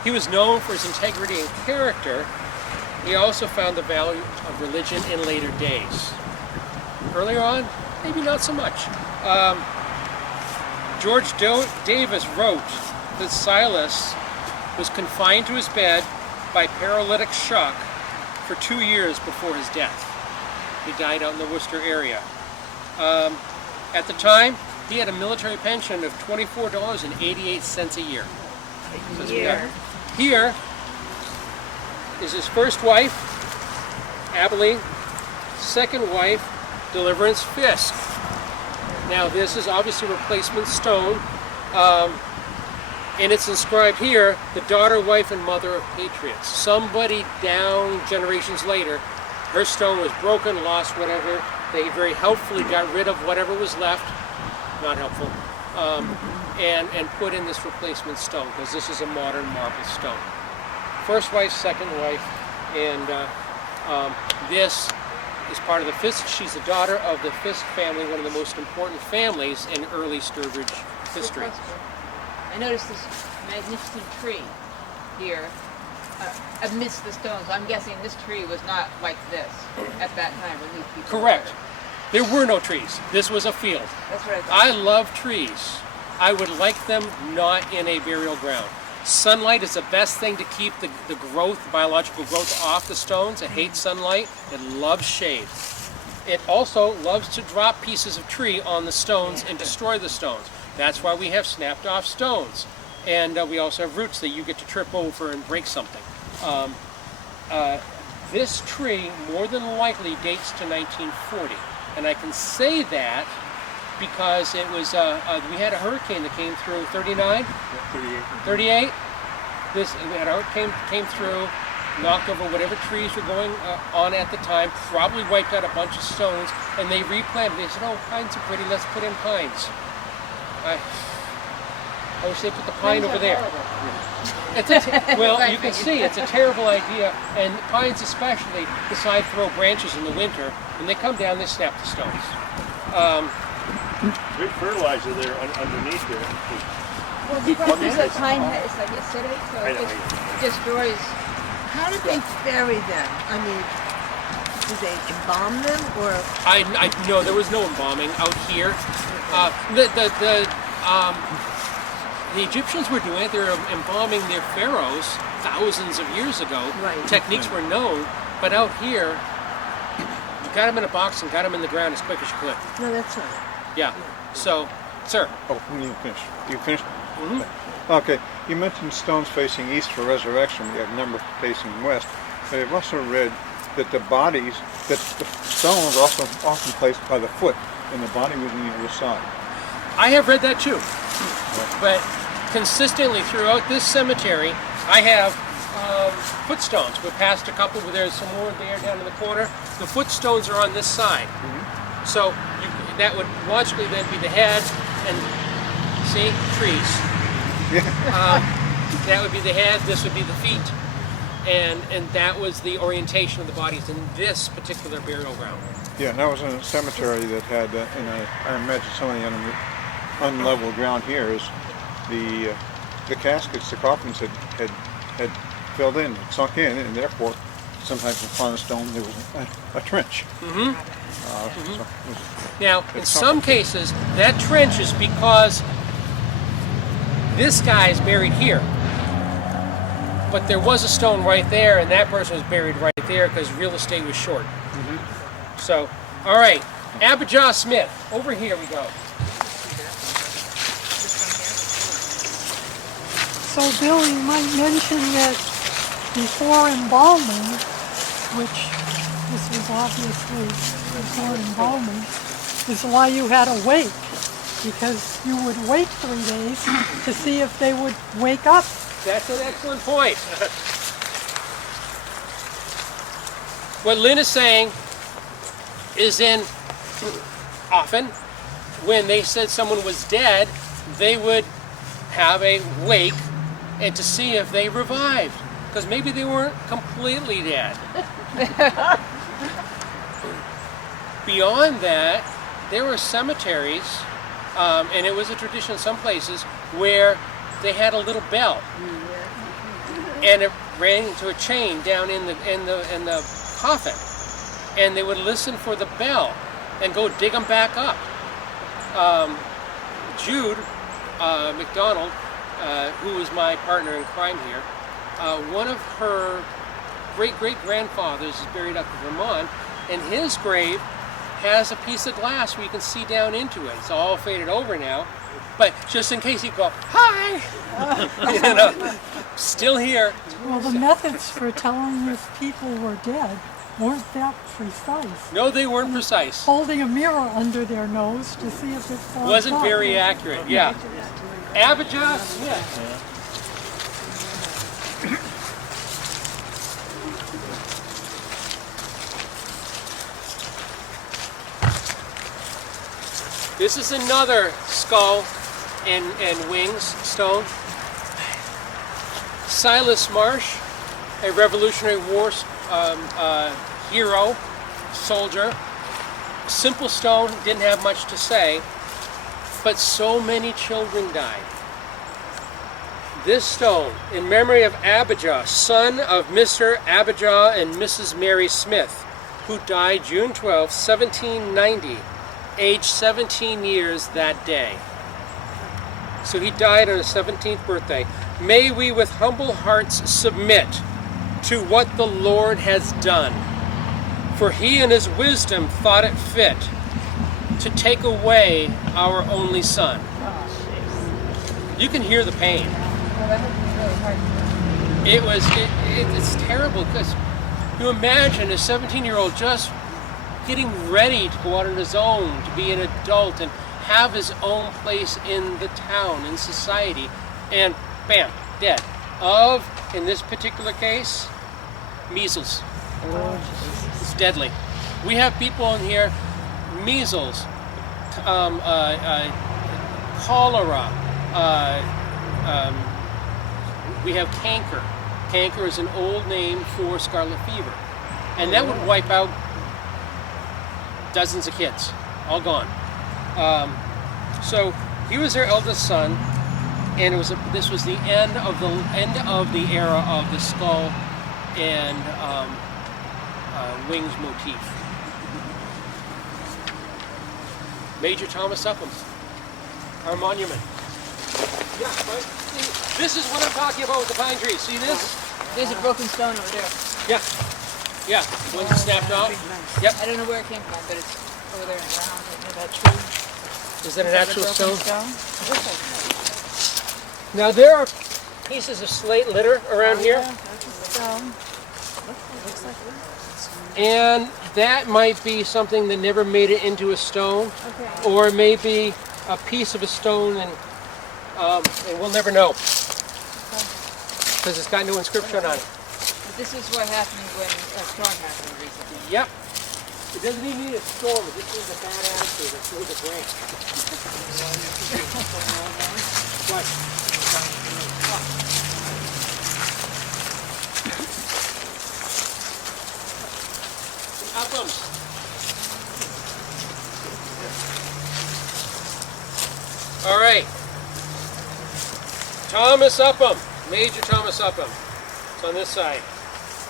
He was known for his integrity and character. He also found the value of religion in later days. Earlier on, maybe not so much. George Davis wrote that Silas was confined to his bed by paralytic shock for 2 years before his death. He died out in the Worcester area. At the time, he had a military pension of $24.88 a year. Here is his first wife, Abilene, second wife, Deliverance Fisk. Now this is obviously a replacement stone, and it's inscribed here, the daughter, wife, and mother of patriots. Somebody down generations later, her stone was broken, lost, whatever. They very helpfully got rid of whatever was left, not helpful, and put in this replacement stone, because this is a modern marble stone. First wife, second wife, and this is part of the Fisk. She's the daughter of the Fisk family, one of the most important families in early Sturbridge history. I noticed this magnificent tree here amidst the stones. I'm guessing this tree was not like this at that time when these people Correct. were. There were no trees. This was a field. That's what I thought. I love trees. I would like them not in a burial ground. Sunlight is the best thing to keep the growth, biological growth, off the stones. It hates sunlight. It loves shade. It also loves to drop pieces of tree on the stones and destroy the stones. That's why we have snapped off stones. And we also have roots that you get to trip over and break something. This tree more than likely dates to 1940. And I can say that because it was, we had a hurricane that came through 39? 38. We had a hurricane came through, knocked over whatever trees were going on at the time, probably wiped out a bunch of stones, and they replanted. They said, oh, pines are pretty, let's put in pines. I wish they put the pine over there. It's well, you can see it's a terrible idea, and pines especially decide to throw branches in the winter. When they come down, they snap the stones. Good fertilizer there underneath there. Well, the problem is that pine is like acidic, so I it know. just destroys. How did they bury them? I mean, did they embalm them or? I no, there was no embalming out here. The Egyptians were doing it. They were embalming their pharaohs thousands of years ago. Right. Techniques were known, but out here, you got them in a box and got them in the ground as quick as you could. No, that's not. Yeah. So, sir. Oh, you finished. You finished? Mm-hmm. Okay. You mentioned stones facing east for resurrection. We have a number facing west. But I've also read that the stones are also often placed by the foot, and the body was on the other side. I have read that too. But consistently throughout this cemetery, I have footstones. We passed a couple, but there's some more there down in the corner. The footstones are on this side. So that would logically then be the head, and see, trees. That would be the head, this would be the feet. And that was the orientation of the bodies in this particular burial ground. Yeah, and that was in a cemetery that had, I imagine some of the unlevel ground here is the caskets, the coffins had filled in, sunk in, and therefore sometimes upon a stone there was a trench. So Now, in some cases, that trench is because this guy is buried here. But there was a stone right there, and that person was buried right there because real estate was short. So, all right, Abijah Smith, over here we go. So, Bill, you might mention that before embalming, which this was obviously before embalming, is why you had to wait, because you would wait 3 days to see if they would wake up. That's an excellent point. What Lynn is saying is often when they said someone was dead, they would have a wake and to see if they revived, because maybe they weren't completely dead. Beyond that, there were cemeteries, and it was a tradition in some places where they had a little bell, and it ran into a chain down in the coffin, and they would listen for the bell and go dig them back up. Jude McDonald, who was my partner in crime here, one of her great-great-grandfathers is buried up in Vermont, and his grave has a piece of glass where you can see down into it. It's all faded over now, but just in case you go, hi, you know, still here. Well, the methods for telling if people were dead weren't that precise. No, they weren't precise. Holding a mirror under their nose to see if it fogged Wasn't up. very accurate, yeah. Abijah Smith. This is another skull and wings stone. Silas Marsh, a Revolutionary War hero, soldier. Simple stone, didn't have much to say, but so many children died. This stone, in memory of Abijah, son of Mr. Abijah and Mrs. Mary Smith, who died June 12, 1790, aged 17 years that day. So he died on his 17th birthday. May we with humble hearts submit to what the Lord has done, for he in his wisdom thought it fit to take away our only son. You can hear the pain. It's terrible, because you imagine a 17-year-old just getting ready to go out on his own, to be an adult and have his own place in the town, in society, and bam, dead. Of, in this particular case, measles. It's deadly. We have people in here, measles, cholera, we have canker. Canker is an old name for scarlet fever. And that would wipe out dozens of kids, all gone. So he was their eldest son, and this was the end of the era of the skull and wings motif. Major Thomas Upham, our monument. Yeah, right. This is what I'm talking about with the pine trees. See this? There's a broken stone over there. Yeah. Yeah. One snapped off. Yep. I don't know where it came from, but it's over there. That tree. Is that an actual Broken stone? stone? Now there are pieces of slate litter around here, That's a stone. Looks like and that might be something that never made it into a stone, Okay. or maybe a piece of a stone, and we'll never know because it's got no inscription on it. But this is what happened when a storm happened recently. Yep. It doesn't even need a storm. It just needs a bad attitude. It's really the brain. What? Uphams. All right. Thomas Upham, Major Thomas Upham. It's on this side.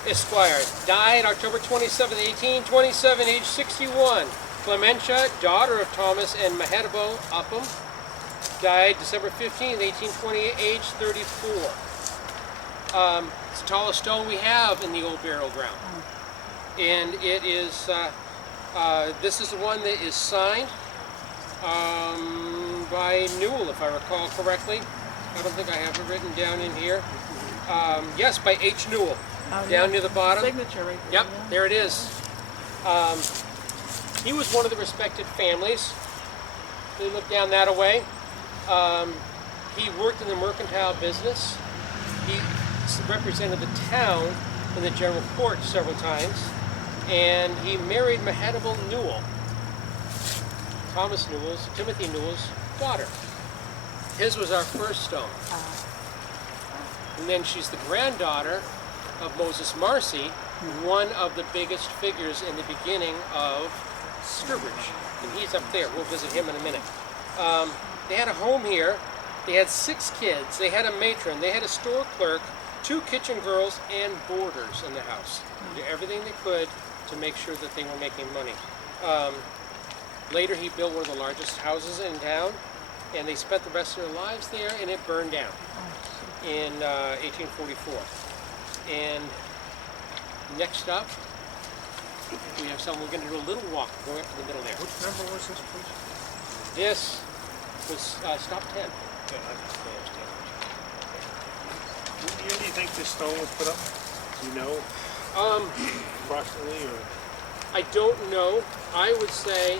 Esquire, died October 27, 1827, age 61. Clementia, daughter of Thomas and Mehetabel Upham, died December 15, 1828, age 34. It's the tallest stone we have in the old burial ground. And it is, this is the one that is signed by Newell, if I recall correctly. I don't think I have it written down in here. Yes, by H. Newell. Down near the bottom. signature right there. Yep, there it is. He was one of the respected families. They lived down that away. He worked in the mercantile business. He represented the town in the general court several times. And he married Mehetabel Newell, Timothy Newell's daughter. His was our first stone. And then she's the granddaughter of Moses Marcy, one of the biggest figures in the beginning of Sturbridge. And he's up there. We'll visit him in a minute. They had a home here. They had 6 kids. They had a matron. They had a store clerk, 2 kitchen girls, and boarders in the house. They did everything they could to make sure that they were making money. Later, he built one of the largest houses in town, and they spent the rest of their lives there, and it burned down in 1844. And next up, we have someone. We're going to do a little walk going up to the middle there. Which number was this, please? This was stop 10. Yeah, what year do you think this stone was put up? Do you know? Approximately, or? I don't know. I would say,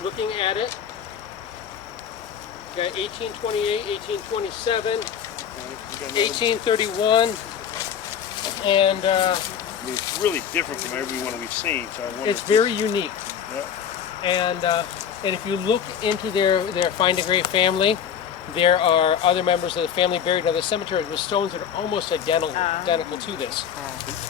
looking at it, got 1828, 1827, 1831, and I mean, it's really different from every one we've seen. So I wonder. it's very unique. Yeah. And if you look into their Find a Grave family, there are other members of the family buried in other cemeteries with stones that are almost identical to this.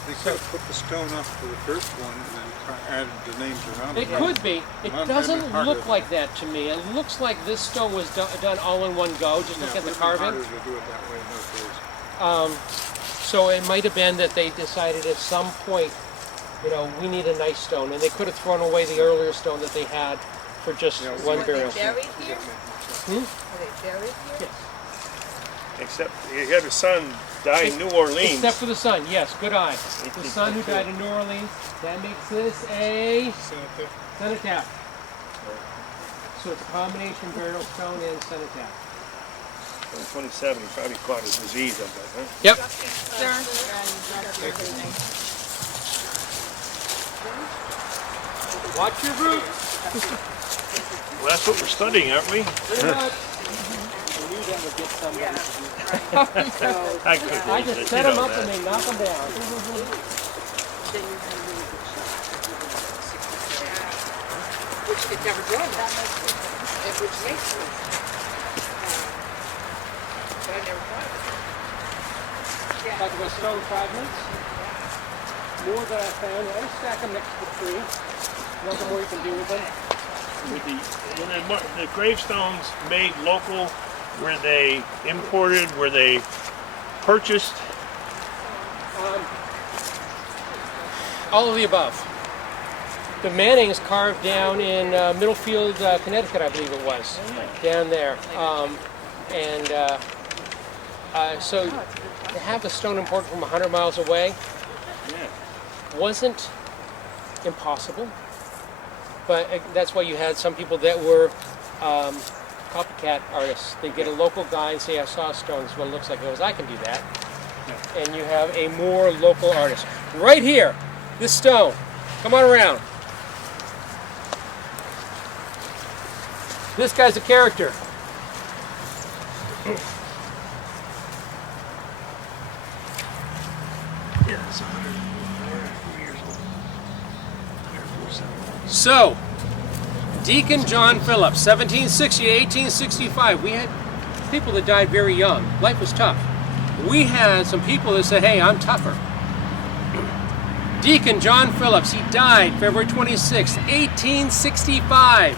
They could have put the stone up for the first one and then added the names around It it. could be. It Might have doesn't been harder look than like that to me. It looks like this stone was done all in one go. Just look at the carving. Harder to do it that way in those days. So it might have been that they decided at some point, we need a nice stone, and they could have thrown away the earlier stone that they had for just one burial. Are they buried here? Hmm? Are they buried here? Yes. Except he had a son die in New Orleans. Except for the son, yes, good eye. The son who died in New Orleans, that makes this a cenotaph. So it's a combination burial stone and cenotaph. 27, he probably caught his disease up there, huh? Yep. Watch your roots. Well, that's what we're studying, aren't we? Pretty much. I knew that would get somebody. I could. I just set them up and they knock them down. Which could never join that. Which makes sense. But I never thought of it. Talk about stone fragments. More that I found. I stack them next to the tree. Nothing more you can do with them. the gravestones made local, were they imported? Were they purchased? All of the above. The Mannings carved down in Middlefield, Connecticut, I believe it was, down there. So to have the stone imported from 100 miles away wasn't impossible, but that's why you had some people that were copycat artists. They get a local guy and say, I saw a stone, this is what it looks like. He goes, I can do that. And you have a more local artist. Right here, this stone. Come on around. This guy's a character. Yeah, it's 104 years old. 147. So, Deacon John Phillips, 1760 to 1865. We had people that died very young. Life was tough. We had some people that said, hey, I'm tougher. Deacon John Phillips, he died February 26, 1865.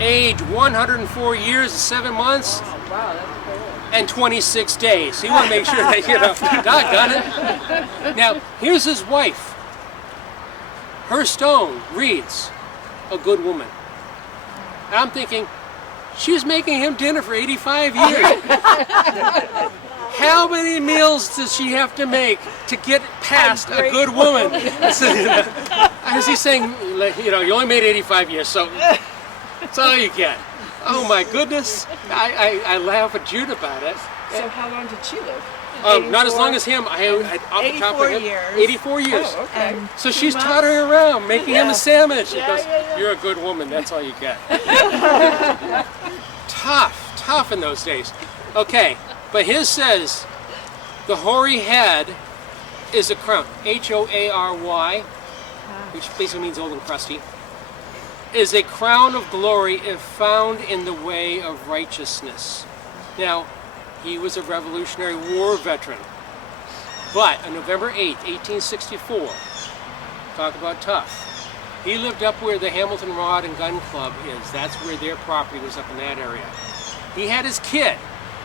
Age 104 years and 7 months. Wow, that's cool. And 26 days. So you want to make sure that, doggone it. Now, here's his wife. Her stone reads, a good woman. And I'm thinking, she's making him dinner for 85 years. How many meals does she have to make to get past a good woman? As he's saying, you only made 85 years, so that's all you get. Oh my goodness. I laugh at Jude about it. So how long did she live? Not as long as him. Off the top of my head, 84 years. Oh, okay. So she's tottering around, making him a sandwich. She goes, you're a good woman, that's all you get. Tough in those days. Okay, but his says, the hoary head is a crown. Hoary, which basically means old and crusty, is a crown of glory if found in the way of righteousness. Now, he was a Revolutionary War veteran. But on November 8, 1864, talk about tough, he lived up where the Hamilton Rod and Gun Club is. That's where their property was, up in that area. He had his kid.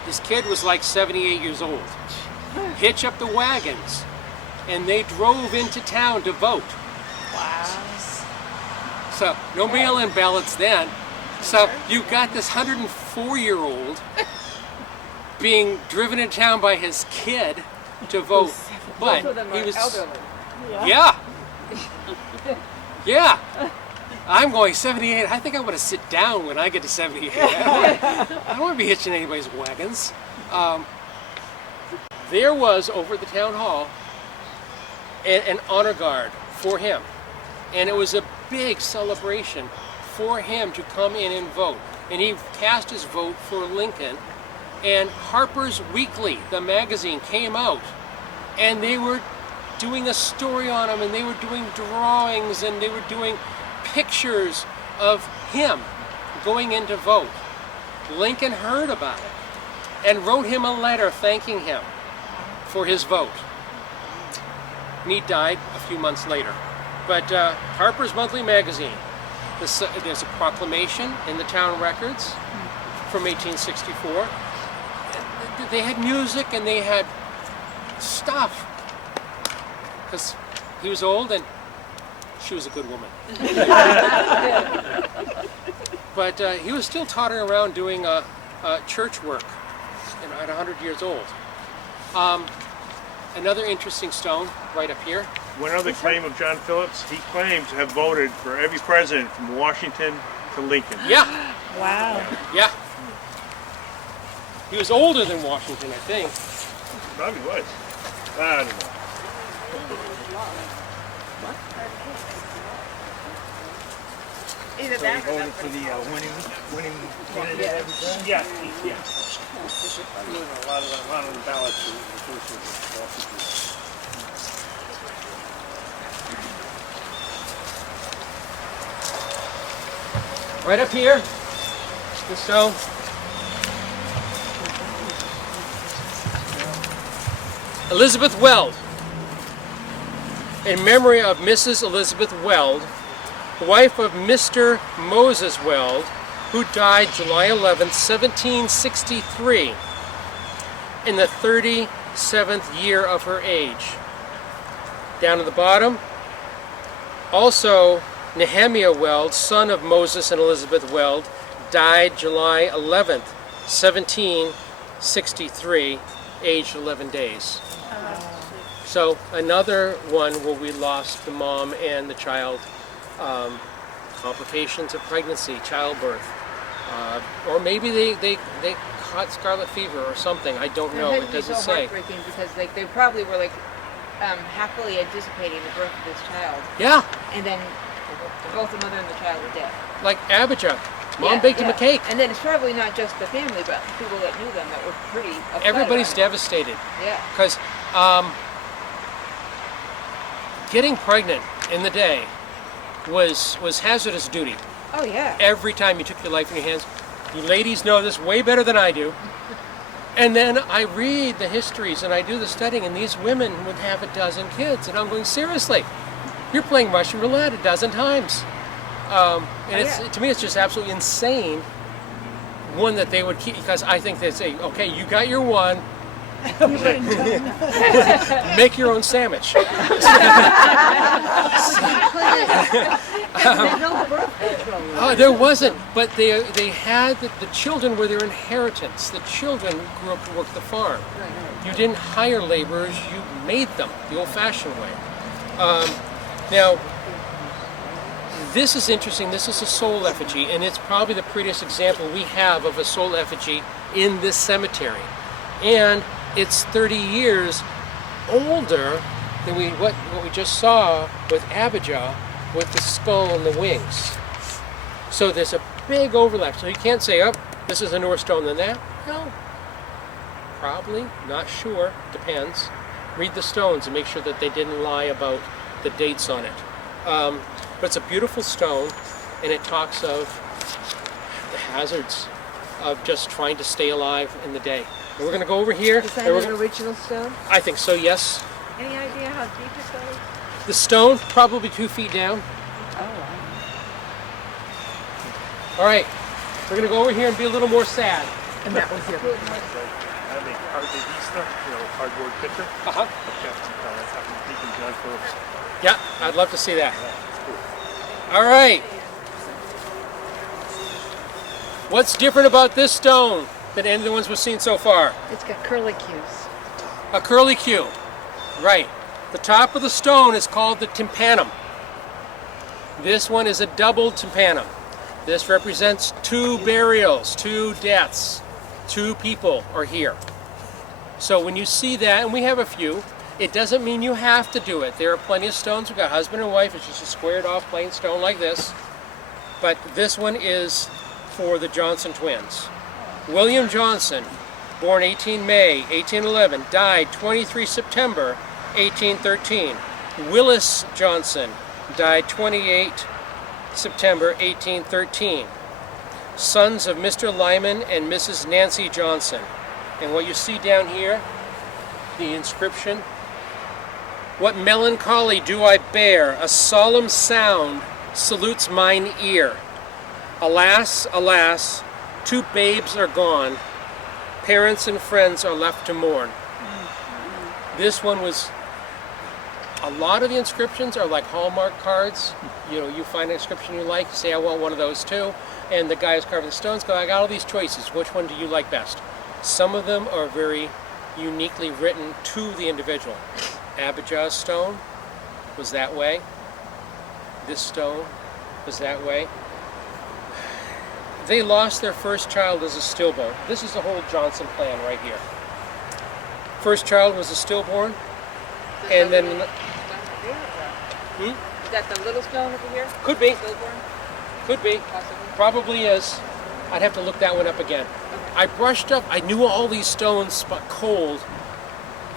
His kid was like 78 years old. Hitch up the wagons, and they drove into town to vote. Wow. So, no mail-in ballots then. So, you've got this 104-year-old being driven into town by his kid to vote. But Both of them he are was, elderly. yeah. I'm going 78. I think I want to sit down when I get to 78. I don't want to be hitching anybody's wagons. There was, over at the town hall, an honor guard for him. And it was a big celebration for him to come in and vote. And he cast his vote for Lincoln. And Harper's Weekly, the magazine, came out. And they were doing a story on him, and they were doing drawings, and they were doing pictures of him going in to vote. Lincoln heard about it and wrote him a letter thanking him for his vote. And he died a few months later. But Harper's Monthly Magazine, there's a proclamation in the town records from 1864. They had music and they had stuff, because he was old and she was a good woman. But he was still tottering around doing church work at 100 years old. Another interesting stone right up here. One other claim of John Phillips, he claimed to have voted for every president from Washington to Lincoln. Yeah. Wow. Yeah. He was older than Washington, I think. Probably was. I don't know. Either So that he or voted that's for the winning candidate every time? Yeah. A lot of the ballots were the first ones. Right up here, the stone. Elizabeth Weld. In memory of Mrs. Elizabeth Weld, wife of Mr. Moses Weld, who died July 11th, 1763, in the 37th year of her age. Down at the bottom, also Nehemiah Weld, son of Moses and Elizabeth Weld, died July 11th, 1763, aged 11 days. So another one where we lost the mom and the child. Complications of pregnancy, childbirth, or maybe they caught scarlet fever or something. I don't know. It doesn't so say. Heartbreaking because like they probably were like happily anticipating the birth of this child, Yeah, and then both the mother and the child are dead. like Abijah. Mom Yeah, baked him a yeah. cake. And then it's probably not just the family, but people that knew them that were pretty upset Everybody's about it. devastated Yeah. because getting pregnant in the day was hazardous duty. Oh yeah. Every time you took your life in your hands. You ladies know this way better than I do. And then I read the histories and I do the studying, and these women would have a dozen kids. And I'm going, seriously, you're playing Russian roulette a dozen times. And it's, to me, it's just absolutely insane. One that they would keep, because I think they say, okay, you got your one, make your own sandwich. There wasn't, but they had the children were their inheritance. The children grew up to work the farm. You didn't hire laborers; you made them the old-fashioned way. Now, this is interesting. This is a soul effigy, and it's probably the prettiest example we have of a soul effigy in this cemetery. And it's 30 years older than what we just saw with Abijah, with the skull and the wings. So there's a big overlap. So you can't say, oh, this is a newer stone than that. No. Probably, not sure, depends. Read the stones and make sure that they didn't lie about the dates on it. But it's a beautiful stone, and it talks of the hazards of just trying to stay alive in the day. And we're going to go over here. Is that and we're an gonna- original stone? I think so, yes. Any idea how deep it goes? The stone, probably 2 feet down. All right, we're going to go over here and be a little more sad. And that was your. I have a cardboard picture. Uh-huh. That's happened to Deacon John Phillips. Yeah, I'd love to see that. All right. What's different about this stone than any of the ones we've seen so far? It's got curlicues. A curlicue. Right. The top of the stone is called the tympanum. This one is a double tympanum. This represents 2 burials, 2 deaths. 2 people are here. So when you see that, and we have a few, it doesn't mean you have to do it. There are plenty of stones. We've got husband and wife. It's just a squared off plain stone like this. But this one is for the Johnson twins. William Johnson, born 18 May 1811, died 23 September 1813. Willis Johnson died 28 September 1813. Sons of Mr. Lyman and Mrs. Nancy Johnson. And what you see down here, the inscription, "What melancholy do I bear? A solemn sound salutes mine ear. Alas, alas, 2 babes are gone. Parents and friends are left to mourn." This one was, a lot of the inscriptions are like Hallmark cards. You know, you find an inscription you like, you say, I want one of those too. And the guy who's carving the stones go, I got all these choices. Which one do you like best? Some of them are very uniquely written to the individual. Abijah's stone was that way. This stone was that way. They lost their first child as a stillborn. This is the whole Johnson plan right here. First child was a stillborn, and then Is that the little stone over here? could be, Stillborn? could be, Possibly. probably is. I'd have to look that one up again. I brushed up. I knew all these stones cold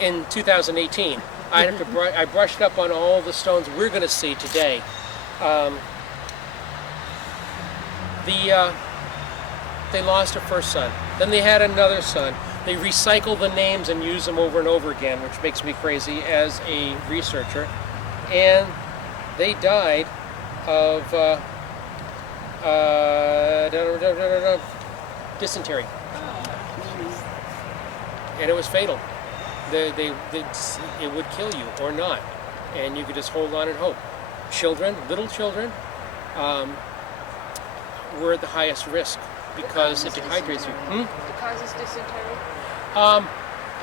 in 2018. I brushed up on all the stones we're going to see today. They lost their first son. Then they had another son. They recycle the names and use them over and over again, which makes me crazy as a researcher. And they died of dysentery, and it was fatal. It would kill you or not, and you could just hold on and hope. Children, little children, were at the highest risk because it dehydrates you. What causes dysentery?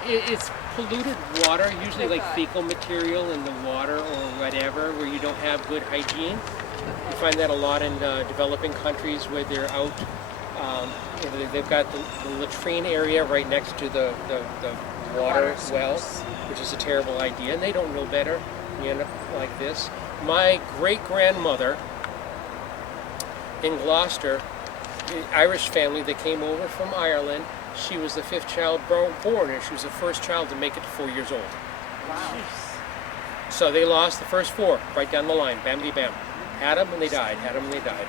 It's polluted water, usually like fecal material in the water or whatever, where you don't have good hygiene. You find that a lot in developing countries where they're out. They've got the latrine area right next to the water well, which is a terrible idea, and they don't know better. You end up like this. My great-grandmother in Gloucester, Irish family that came over from Ireland, she was the 5th child born, and she was the first child to make it to 4 years old. Wow. So they lost the first 4 right down the line, bam-de-bam. Had them and they died, had them and they died.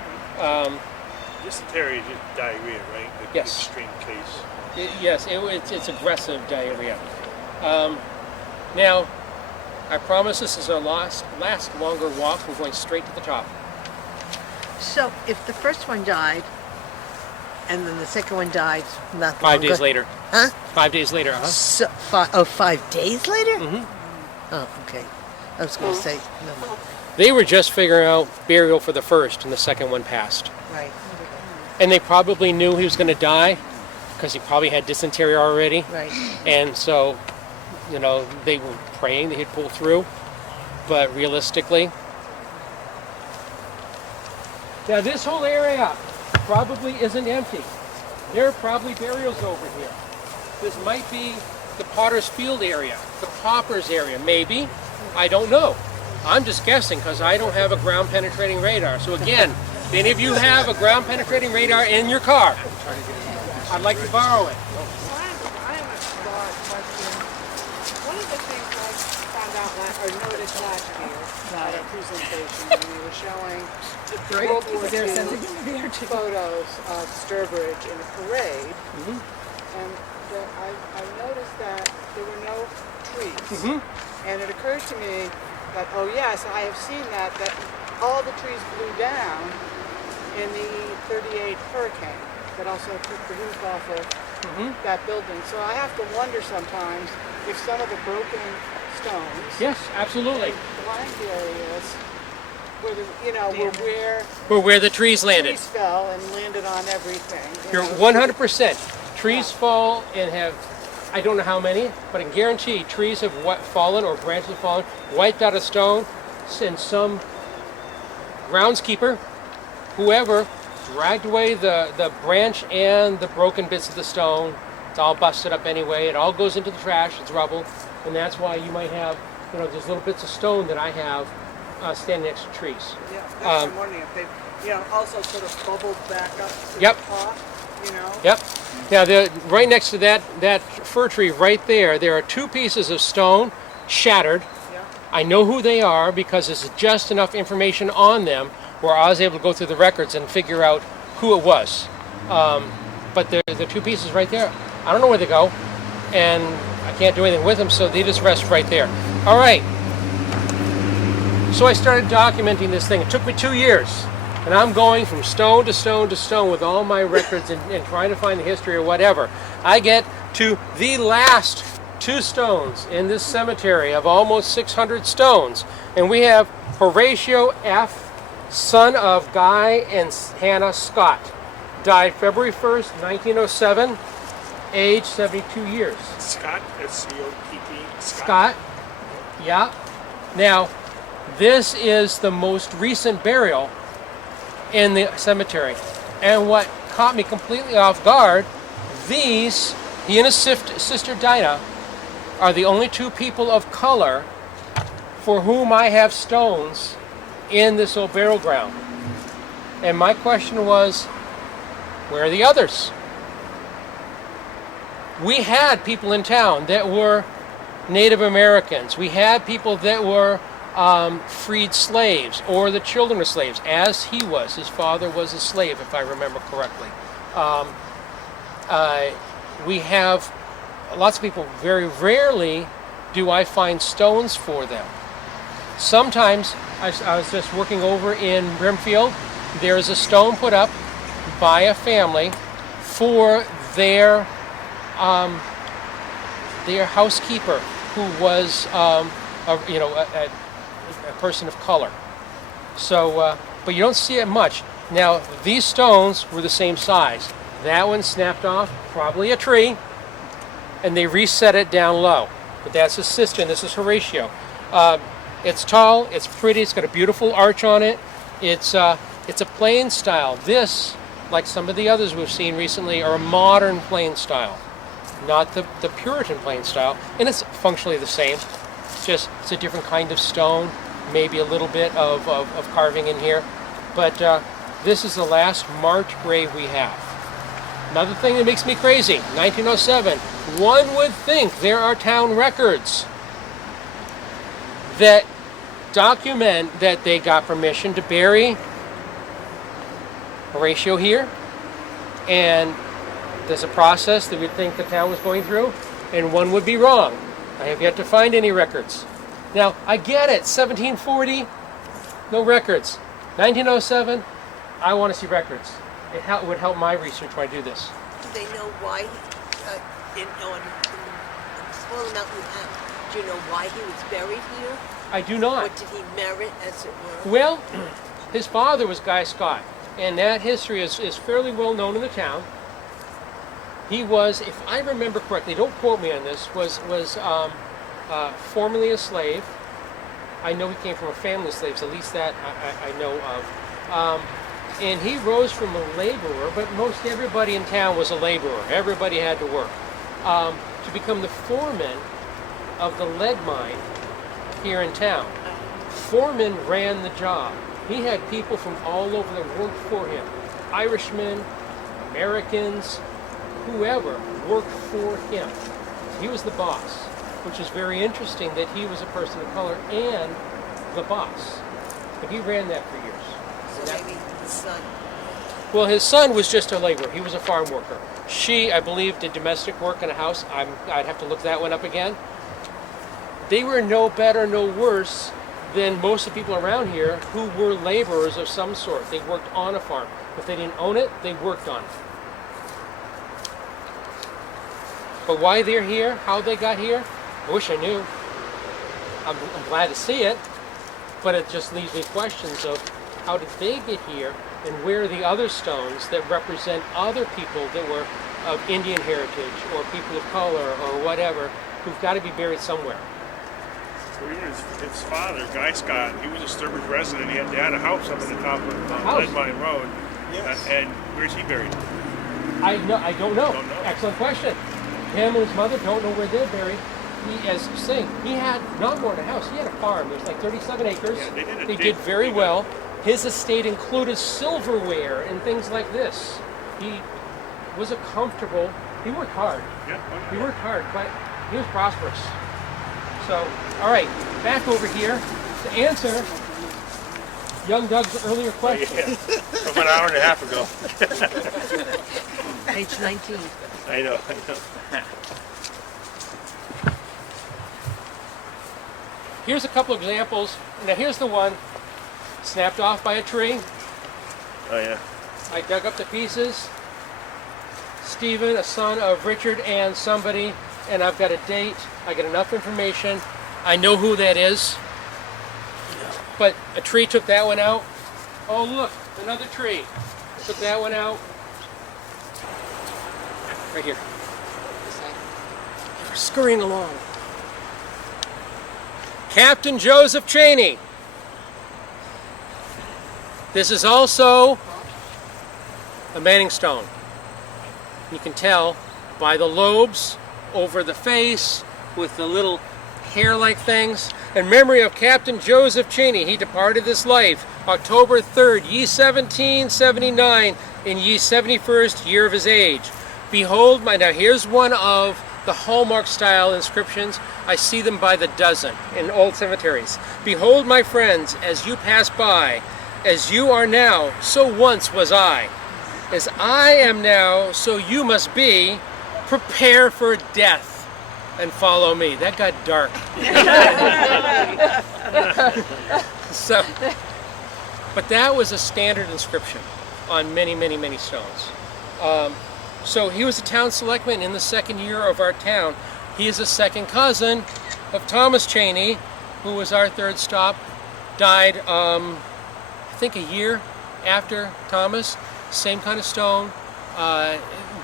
Dysentery is just diarrhea, right? The Yes. extreme case. Yes, it's aggressive diarrhea. Now, I promise this is our last longer walk. We're going straight to the top. So if the first one died, and then the second one died not 5 days longer- later. Huh? 5 days later, huh? So, 5 days later? Mm-hmm. Oh, okay. I was going to say, no. They were just figuring out burial for the first, and the second one passed. Right, And they probably knew he was going to die because he probably had dysentery already. right. And so, they were praying that he'd pull through. But realistically, now this whole area probably isn't empty. There are probably burials over here. This might be the Potter's Field area, the Paupers area, maybe. I don't know. I'm just guessing because I don't have a ground penetrating radar. So again, if any of you have a ground penetrating radar in your car, I'd like to borrow it. I have a thought question. One of the things I found out or noticed last year at a presentation when we were showing World War II photos of Sturbridge in a parade, and I noticed that there were no trees. And it occurred to me that, oh yes, I have seen that all the trees blew down in the 38 hurricane that also took the roof off of that building. So I have to wonder sometimes if some of the broken stones, Yes, absolutely. blank areas, were Where the trees landed. trees fell and landed on everything. You're 100%. Trees fall and have, I don't know how many, but I can guarantee trees have fallen or branches have fallen, wiped out a stone, and some groundskeeper, whoever, dragged away the branch and the broken bits of the stone. It's all busted up anyway. It all goes into the trash. It's rubble. And that's why you might have, there's little bits of stone that I have standing next to trees. Yeah, that's what I'm wondering if they, also sort of bubbled back up to Yep. the top, Yep. Now, right next to that fir tree right there are 2 pieces of stone shattered. Yeah. I know who they are because there's just enough information on them where I was able to go through the records and figure out who it was. But the 2 pieces right there, I don't know where they go, and I can't do anything with them, so they just rest right there. All right. So I started documenting this thing. It took me 2 years. And I'm going from stone to stone to stone with all my records and trying to find the history or whatever. I get to the last 2 stones in this cemetery of almost 600 stones. And we have Horatio F., son of Guy and Hannah Scott. Died February 1st, 1907, age 72 years. Scott, S-C-O-T-T. Scott, yeah. Now, this is the most recent burial in the cemetery. And what caught me completely off guard, he and his sister Dinah are the only 2 people of color for whom I have stones in this old burial ground. And my question was, where are the others? We had people in town that were Native Americans. We had people that were freed slaves, or the children of slaves, as he was. His father was a slave, if I remember correctly. We have lots of people. Very rarely do I find stones for them. Sometimes I was just working over in Brimfield. There's a stone put up by a family for their housekeeper, who was a person of color. So, but you don't see it much. Now, these stones were the same size. That one snapped off, probably a tree, and they reset it down low. But that's his sister, and this is Horatio. It's tall, it's pretty, it's got a beautiful arch on it. It's a plain style. This, like some of the others we've seen recently, are a modern plain style, not the Puritan plain style. And it's functionally the same. Just it's a different kind of stone, maybe a little bit of carving in here. But this is the last marked grave we have. Another thing that makes me crazy, 1907. One would think there are town records that document that they got permission to bury Horatio here, and there's a process that we'd think the town was going through, and one would be wrong. I have yet to find any records. Now, I get it, 1740, no records. 1907, I want to see records. It would help my research when I do this. Do they know why, in the small amount you have, do you know why he was buried here? I do not. What did he merit, as it were? Well, his father was Guy Scott, and that history is fairly well known in the town. He was, if I remember correctly, don't quote me on this, was formerly a slave. I know he came from a family of slaves, at least that I know of. And he rose from a laborer, but most everybody in town was a laborer. Everybody had to work. To become the foreman of the lead mine here in town. Foreman ran the job. He had people from all over that worked for him. Irishmen, Americans, whoever worked for him. He was the boss, which is very interesting that he was a person of color and the boss. But he ran that for years. So maybe his son. Well, his son was just a laborer. He was a farm worker. She, I believe, did domestic work in a house. I'd have to look that one up again. They were no better, no worse than most of the people around here who were laborers of some sort. They worked on a farm. If they didn't own it, they worked on it. But why they're here, how they got here, I wish I knew. I'm glad to see it, but it just leaves me questions of how did they get here, and where are the other stones that represent other people that were of Indian heritage or people of color or whatever, who've got to be buried somewhere. Well, even his father, Guy Scott, he was a Sturbridge resident. They had a house up at the top of Lead Mine Road. Yes. And where's he buried? I don't know. Don't know. Excellent question. Him and his mother don't know where they're buried. He, as saying, he had not more than a house. He had a farm. It was like 37 acres. Yeah, they did very well. His estate included silverware and things like this. He was a comfortable. He worked hard. Yeah. He worked hard, but he was prosperous. So, all right, back over here to answer young Doug's earlier question. Yeah. From an hour and a half ago. Page 19. I know. Here's a couple examples. Now here's the one snapped off by a tree. Oh yeah. I dug up the pieces. Stephen, a son of Richard and somebody, and I've got a date. I got enough information. I know who that is. But a tree took that one out. Oh look, another tree. Took that one out. Right here. We're scurrying along. Captain Joseph Cheney. This is also a Manning stone. You can tell by the lobes over the face with the little hair-like things. In memory of Captain Joseph Cheney, he departed this life October 3rd, ye 1779, in ye 71st year of his age. Behold my, now here's one of the hallmark style inscriptions. I see them by the dozen in old cemeteries. Behold my friends, as you pass by, as you are now, so once was I. As I am now, so you must be. Prepare for death and follow me. That got dark. So, but that was a standard inscription on many, many, many stones. So he was a town selectman in the second year of our town. He is a second cousin of Thomas Cheney, who was our third stop. Died, I think, a year after Thomas. Same kind of stone.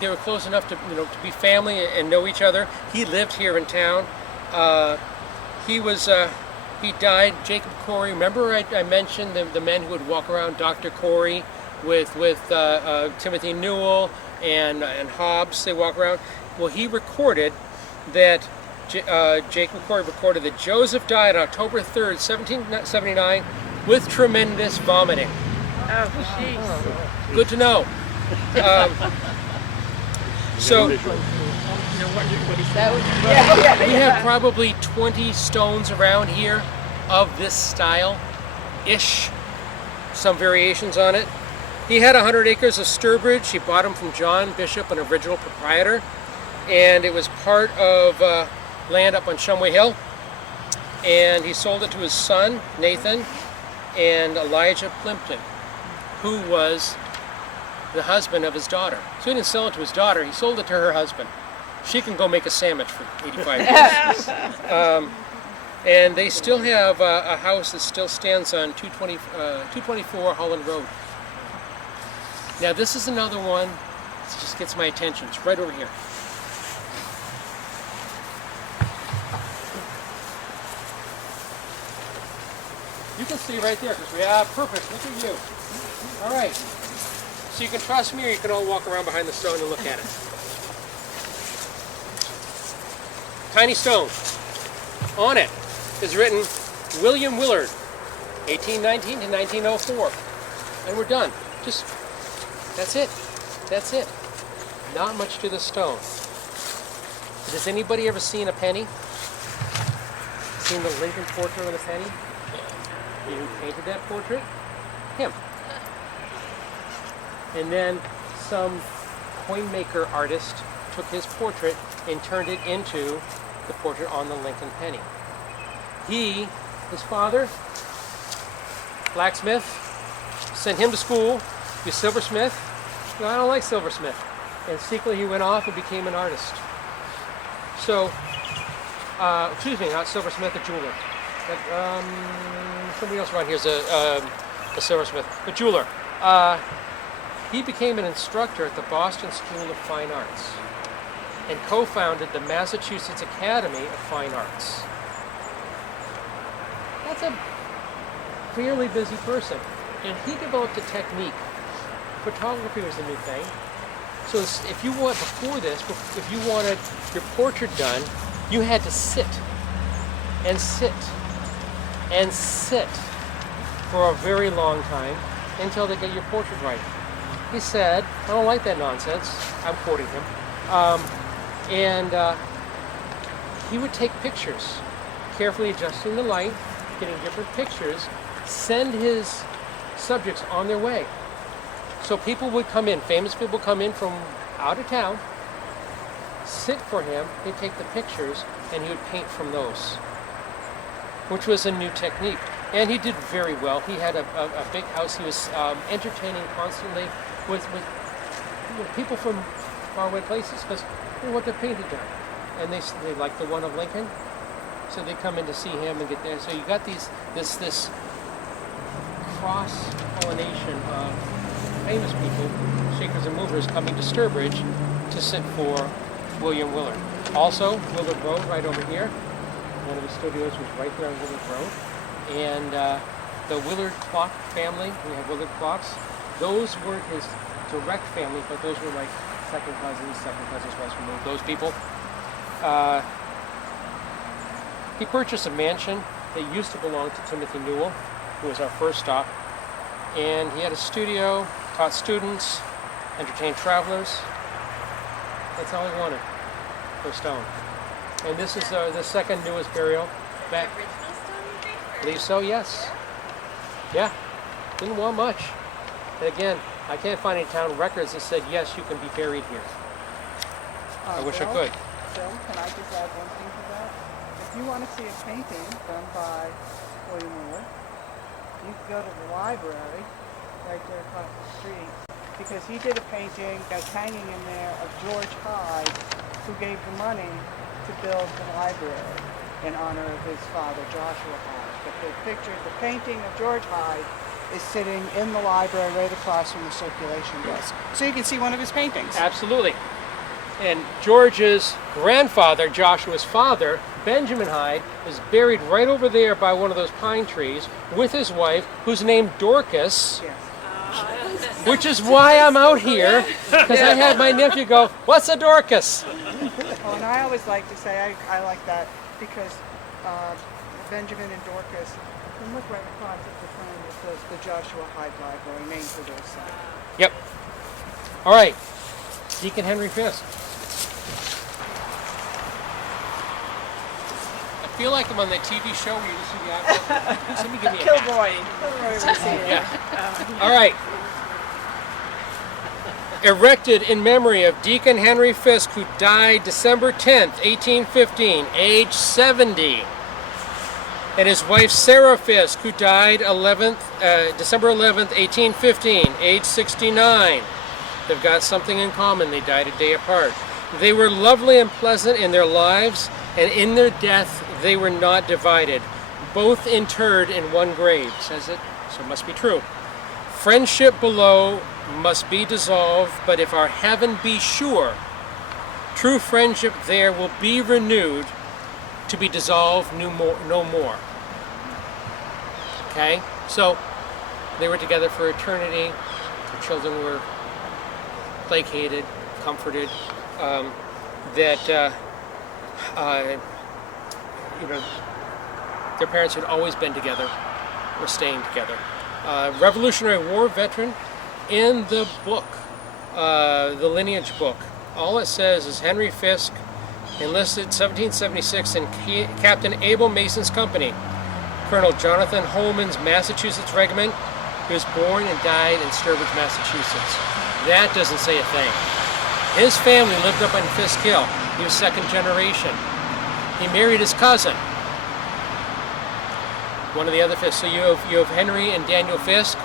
They were close enough to, to be family and know each other. He lived here in town. He died. Jacob Corey. Remember I mentioned the men who would walk around, Dr. Corey with Timothy Newell and Hobbes. They walk around. Well, he recorded that. Jacob Corey recorded that Joseph died on October 3rd, 1779, with tremendous vomiting. Oh, jeez. Good to know. So we have probably 20 stones around here of this style-ish. Some variations on it. He had 100 acres of Sturbridge. He bought them from John Bishop, an original proprietor, and it was part of land up on Shumway Hill. And he sold it to his son, Nathan, and Elijah Plimpton, who was the husband of his daughter. So he didn't sell it to his daughter, he sold it to her husband. She can go make a sandwich for 85 years. And they still have a house that still stands on 224 Holland Road. Now this is another one that just gets my attention. It's right over here. You can see right there, because perfect, look at you. All right, so you can trust me or you can all walk around behind the stone and look at it. Tiny stone. On it is written William Willard, 1819 to 1904. And we're done. That's it. That's it. Not much to the stone. Has anybody ever seen a penny? Seen the Lincoln portrait of the penny? Who painted that portrait? Him. And then some coin maker artist took his portrait and turned it into the portrait on the Lincoln penny. His father, blacksmith, sent him to school, be a silversmith. No, I don't like silversmith. And secretly he went off and became an artist. So, excuse me, not silversmith, a jeweler. Somebody else around here is a silversmith, a jeweler. He became an instructor at the Boston School of Fine Arts and co-founded the Massachusetts Academy of Fine Arts. That's a fairly busy person. And he developed a technique. Photography was a new thing. So if you want, before this, if you wanted your portrait done, you had to sit and sit and sit for a very long time until they get your portrait right. He said, I don't like that nonsense. I'm quoting him. He would take pictures, carefully adjusting the light, getting different pictures, send his subjects on their way. So people would come in, famous people come in from out of town, sit for him, he'd take the pictures, and he would paint from those, which was a new technique. And he did very well. He had a big house. He was entertaining constantly with people from faraway places because they want their painting done. And they like the one of Lincoln, so they come in to see him and get there. So you got this cross-pollination of famous people, shakers and movers, coming to Sturbridge to sit for William Willard. Also, Willard Road right over here. One of his studios was right there on Willard Road. And the Willard clock family, we have Willard clocks, those weren't his direct family, but those were like second cousins west removed, those people. He purchased a mansion that used to belong to Timothy Newell, who was our first stop. And he had a studio, taught students, entertained travelers. That's all he wanted for a stone. And this is the second newest burial. Back. I believe so, yes. Yeah, didn't want much. And again, I can't find any town records that said, yes, you can be buried here. I wish I could. Bill, can I just add one thing to that? If you want to see a painting done by William Willard, go to the library, right there across the street, because he did a painting that's hanging in there of George Hyde, who gave the money to build the library in honor of his father, Joshua Hyde. But the painting of George Hyde is sitting in the library right across from the circulation desk. So you can see one of his paintings. Absolutely. And George's grandfather, Joshua's father, Benjamin Hyde, is buried right over there by one of those pine trees with his wife, who's named Dorcas, Yes. which is why I'm out here, because I had my nephew go, "What's a Dorcas?" Oh, and I always like to say, I like that because Benjamin and Dorcas, you can look right across at the front, it says the Joshua Hyde Library, named for their son. Yep. All right. Deacon Henry Fisk. I feel like I'm on that TV show where you listen to the audio. Somebody give me a hat. Killboy. Yeah. All right. Erected in memory of Deacon Henry Fisk, who died December 10th, 1815, age 70. And his wife Sarah Fisk, who died December 11th, 1815, age 69. They've got something in common. They died a day apart. They were lovely and pleasant in their lives, and in their death they were not divided. Both interred in one grave, says it, so it must be true. Friendship below must be dissolved, but if our heaven be sure, true friendship there will be renewed, to be dissolved no more. Okay? So, they were together for eternity. Their children were placated, comforted, their parents had always been together, were staying together. Revolutionary War veteran. In the book, the lineage book, all it says is Henry Fisk enlisted 1776 in Captain Abel Mason's company. Colonel Jonathan Holman's Massachusetts regiment. He was born and died in Sturbridge, Massachusetts. That doesn't say a thing. His family lived up on Fisk Hill. He was second generation. He married his cousin, one of the other Fisks. So you have Henry and Daniel Fisk.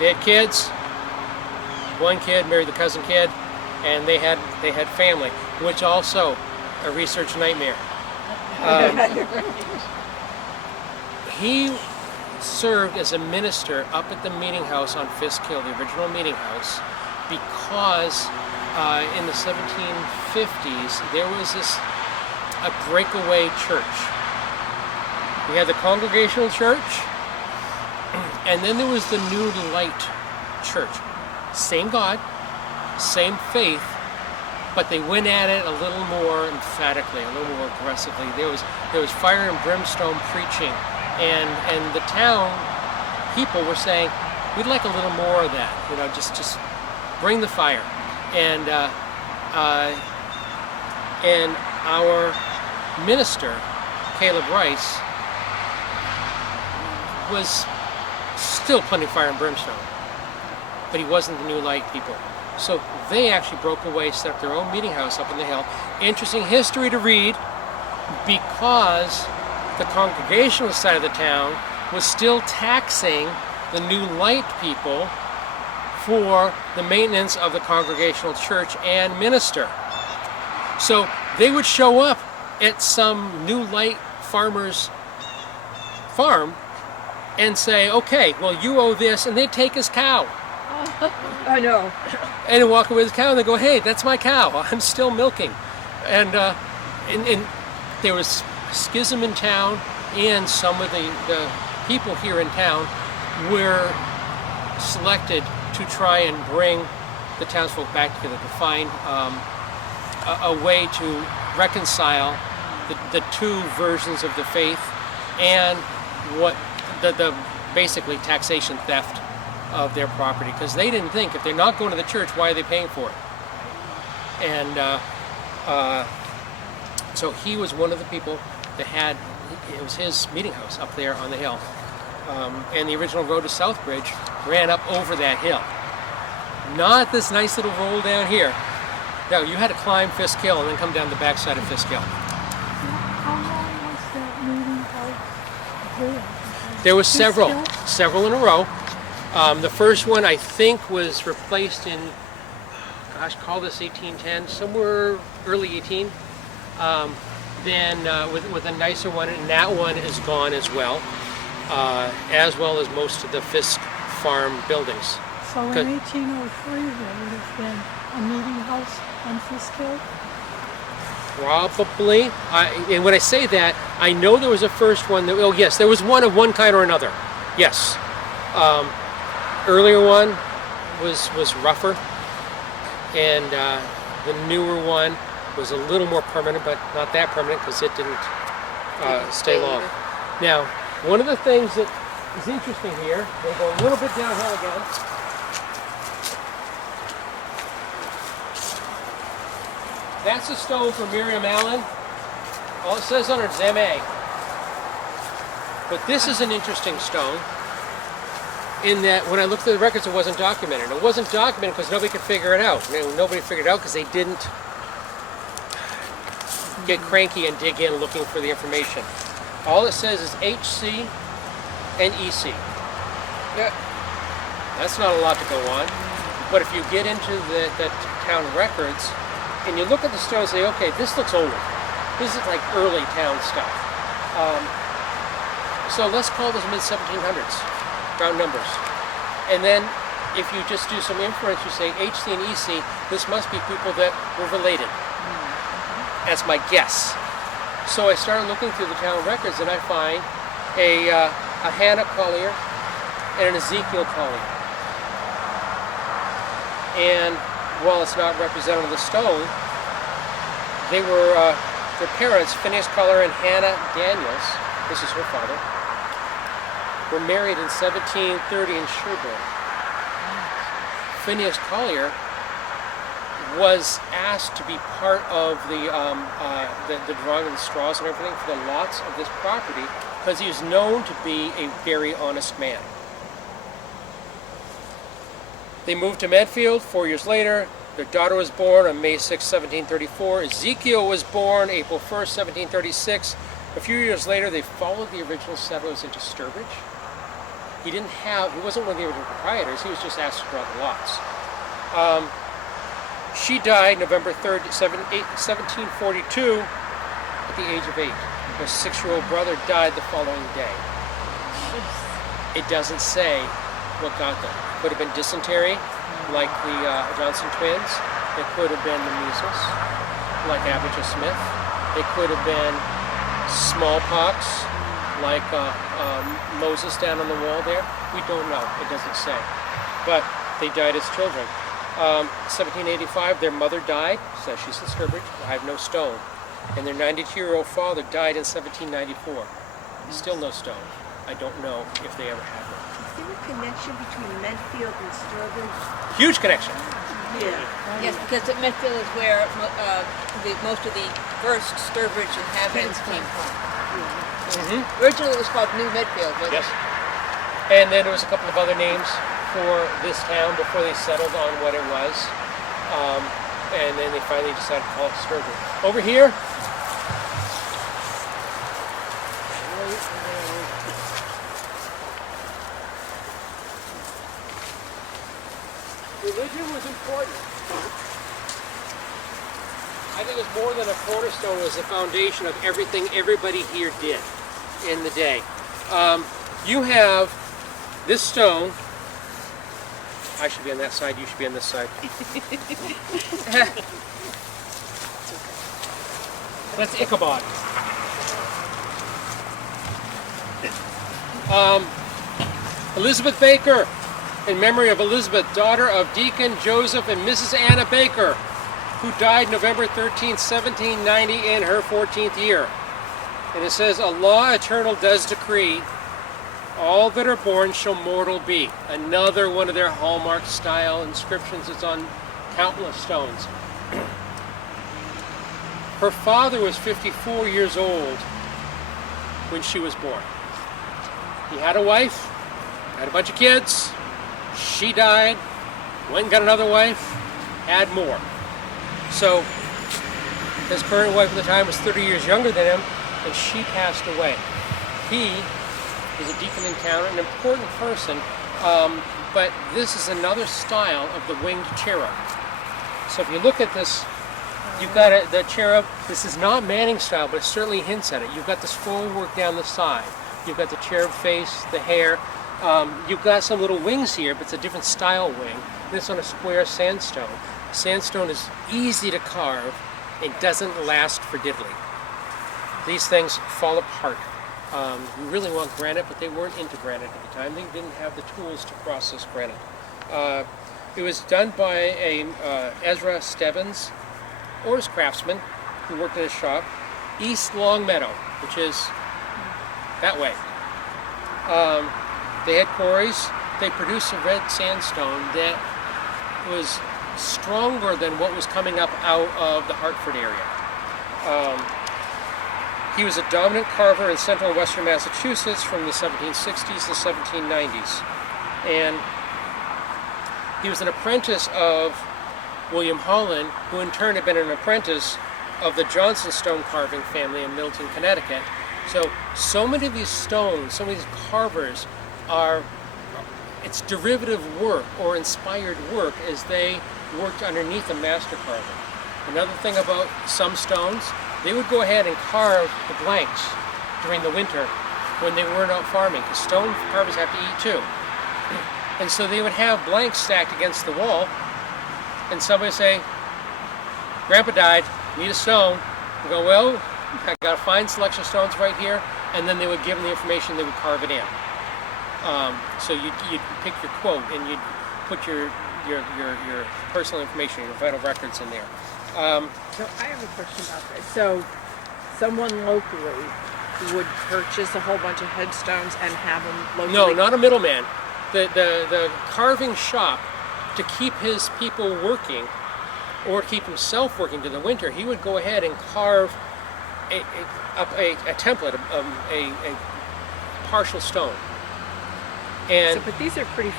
They had kids. One kid married the cousin kid, and they had family, which also a research nightmare. He served as a minister up at the meeting house on Fisk Hill, the original meeting house, because in the 1750s there was a breakaway church. We had the Congregational Church, and then there was the New Light Church. Same God, same faith, but they went at it a little more emphatically, a little more aggressively. There was fire and brimstone preaching, and the town people were saying, we'd like a little more of that. Just bring the fire. And our minister, Caleb Rice, was still plenty of fire and brimstone, but he wasn't the New Light people. So they actually broke away, set up their own meeting house up on the hill. Interesting history to read, because the Congregational side of the town was still taxing the New Light people for the maintenance of the Congregational Church and minister. So they would show up at some New Light farmer's farm and say, okay, well, you owe this, and they'd take his cow. I know. And he'd walk away with his cow, and they go, hey, that's my cow, I'm still milking. And there was schism in town, and some of the people here in town were selected to try and bring the townsfolk back together, to find a way to reconcile the two versions of the faith and what the basically taxation theft of their property, because they didn't think, if they're not going to the church, why are they paying for it? And so he was one of the people that had, it was his meeting house up there on the hill. And the original road to Southbridge ran up over that hill. Not this nice little roll down here. No, you had to climb Fisk Hill and then come down the backside of Fisk Hill. How long was that meeting house there? There was several. Fisk Hill? several in a row. The first one I think was replaced in, gosh, call this 1810, somewhere early 18. Then with a nicer one, and that one is gone as well as most of the Fisk Farm buildings. So in 1803 there would have been a meeting house on Fisk Hill? Probably. And when I say that, I know there was a first one. Oh yes, there was one of one kind or another. Yes. Earlier one was rougher, and the newer one was a little more permanent, but not that permanent because it didn't stay long. Now, one of the things that is interesting here, they go a little bit downhill again. That's a stone for Miriam Allen. All it says on it is M.A. But this is an interesting stone in that when I looked at the records, it wasn't documented. It wasn't documented because nobody could figure it out. Nobody figured it out because they didn't get cranky and dig in looking for the information. All it says is HC and EC. Yeah. That's not a lot to go on. But if you get into the town records and you look at the stone and say, okay, this looks older. This is like early town stuff. So let's call this mid-1700s, round numbers. And then if you just do some inference, you say HC and EC, this must be people that were related. That's my guess. So I started looking through the town records and I find a Hannah Collier and an Ezekiel Collier. And while it's not represented on the stone, they were, their parents, Phineas Collier and Hannah Daniels, this is her father, were married in 1730 in Sherborne. Phineas Collier was asked to be part of the drawing of the straws and everything for the lots of this property because he was known to be a very honest man. They moved to Medfield 4 years later. Their daughter was born on May 6, 1734. Ezekiel was born April 1st, 1736. A few years later, they followed the original settlers into Sturbridge. He wasn't one of the original proprietors. He was just asked to draw the lots. She died November 3rd, 1742 at the age of 8. Her 6-year-old brother died the following day. It doesn't say what got them. It could have been dysentery, like the Johnson twins. It could have been the measles, like Abijah Smith. It could have been smallpox, like Moses down on the wall there. We don't know. It doesn't say. But they died as children. 1785, their mother died, says she's in Sturbridge. I have no stone. And their 92-year-old father died in 1794. Still no stone. I don't know if they ever had one. Is there a connection between Medfield and Sturbridge? Huge connection. Yeah. Yes, because Medfield is where most of the first Sturbridge inhabitants came from. Originally it was called New Medfield, wasn't Yes. And then there was a couple of other names for this town before they settled on what it was. And then they finally decided to call it Sturbridge. Over here, religion was important. I think it's more than a cornerstone, it was the foundation of everything everybody here did in the day. You have this stone. I should be on that side, you should be on this side. That's Ichabod. Elizabeth Baker, in memory of Elizabeth, daughter of Deacon Joseph and Mrs. Anna Baker, who died November 13, 1790 in her 14th year. And it says, a law eternal does decree, all that are born shall mortal be. Another one of their hallmark style inscriptions. It's on countless stones. Her father was 54 years old when she was born. He had a wife, had a bunch of kids. She died, went and got another wife, had more. So his current wife at the time was 30 years younger than him, and she passed away. He was a deacon in town, an important person. But this is another style of the winged cherub. So if you look at this, you've got the cherub. This is not Manning style, but it certainly hints at it. You've got this full work down the side. You've got the cherub face, the hair. You've got some little wings here, but it's a different style wing. This on a square sandstone. Sandstone is easy to carve. It doesn't last for diddly. These things fall apart. You really want granite, but they weren't into granite at the time. They didn't have the tools to process granite. It was done by a Ezra Stebbins, or his craftsman, who worked in his shop, East Longmeadow, which is that way. They had quarries. They produced a red sandstone that was stronger than what was coming up out of the Hartford area. He was a dominant carver in central and western Massachusetts from the 1760s to 1790s. And he was an apprentice of William Holland, who in turn had been an apprentice of the Johnson stone carving family in Milton, Connecticut. So many of these stones, some of these carvers it's derivative work or inspired work as they worked underneath a master carver. Another thing about some stones, they would go ahead and carve the blanks during the winter when they weren't out farming, because stone carvers have to eat too. And so they would have blanks stacked against the wall, and somebody would say, Grandpa died, need a stone. You go, well, I got a fine selection of stones right here, and then they would give them the information, they would carve it in. So you'd pick your quote, and you'd put your personal information, your vital records in there. So I have a question about this. So someone locally would purchase a whole bunch of headstones and have them locally? No, not a middleman. The carving shop, to keep his people working or keep himself working to the winter, he would go ahead and carve a template, a partial stone. And but these are pretty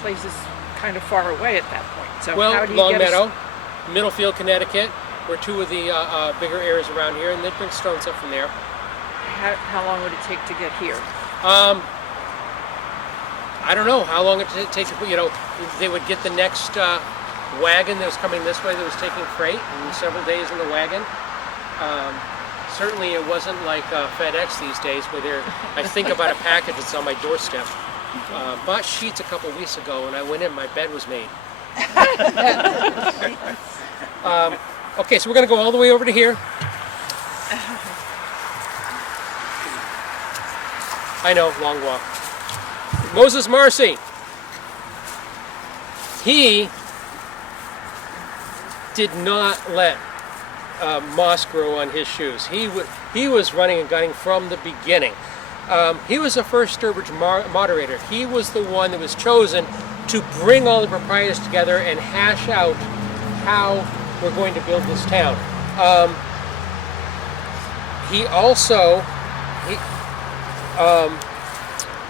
places kind of far away at that point. So well, how do you Longmeadow, Middlefield, Connecticut, were two of the bigger areas around here, and they'd bring stones up from there. How long would it take to get here? I don't know how long it would take. They would get the next wagon that was coming this way that was taking freight, and several days in the wagon. Certainly, it wasn't like FedEx these days, where I think about a package that's on my doorstep. Bought sheets a couple weeks ago, and I went in, my bed was made. Okay, so we're going to go all the way over to here. I know, long walk. Moses Marcy. He did not let moss grow on his shoes. He was running and gunning from the beginning. He was the first Sturbridge moderator. He was the one that was chosen to bring all the proprietors together and hash out how we're going to build this town. He also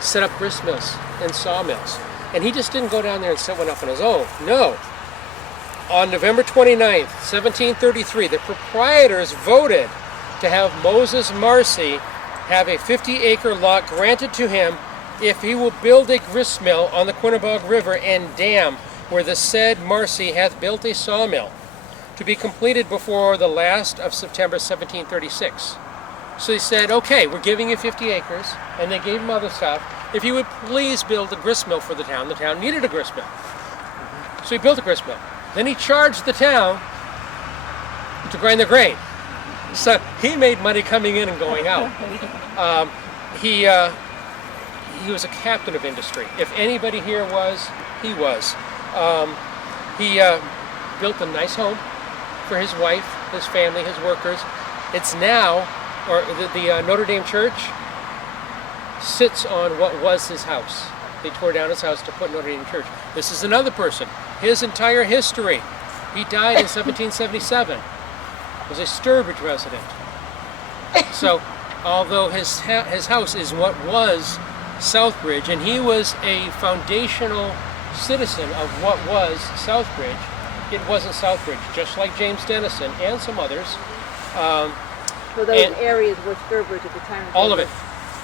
set up grist mills and sawmills. And he just didn't go down there and set one up on his own. No. On November 29th, 1733, the proprietors voted to have Moses Marcy have a 50-acre lot granted to him if he will build a grist mill on the Quinnebog River and dam where the said Marcy hath built a sawmill, to be completed before the last of September 1736. So he said, okay, we're giving you 50 acres, and they gave him other stuff. If he would please build a grist mill for the town needed a grist mill. So he built a grist mill. Then he charged the town to grind their grain. So he made money coming in and going out. He was a captain of industry. If anybody here was, he was. He built a nice home for his wife, his family, his workers. It's now, or the Notre Dame Church sits on what was his house. They tore down his house to put Notre Dame Church. This is another person. His entire history. He died in 1777. Was a Sturbridge resident. So, although his house is what was Southbridge, and he was a foundational citizen of what was Southbridge, it wasn't Southbridge, just like James Dennison and some others. So those areas were Sturbridge at the time? All of it.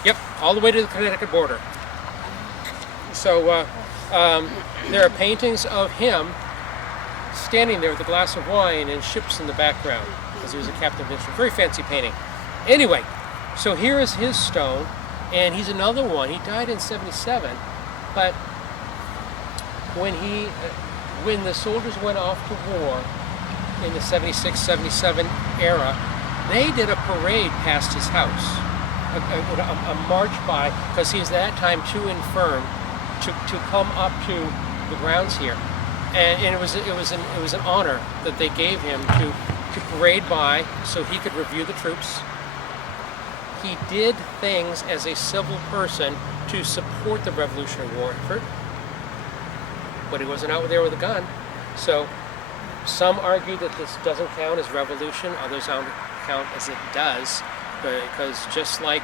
Yep. all the way to the Connecticut border. So there are paintings of him standing there with a glass of wine and ships in the background, because he was a captain of industry. Very fancy painting. Anyway, so here is his stone, and he's another one. He died in 77, but when the soldiers went off to war in the 76, 77 era, they did a parade past his house, a march by, because he was at that time too infirm to come up to the grounds here. And it was an honor that they gave him to parade by so he could review the troops. He did things as a civil person to support the Revolutionary War effort, but he wasn't out there with a gun. So some argue that this doesn't count as revolution, others count as it does, because just like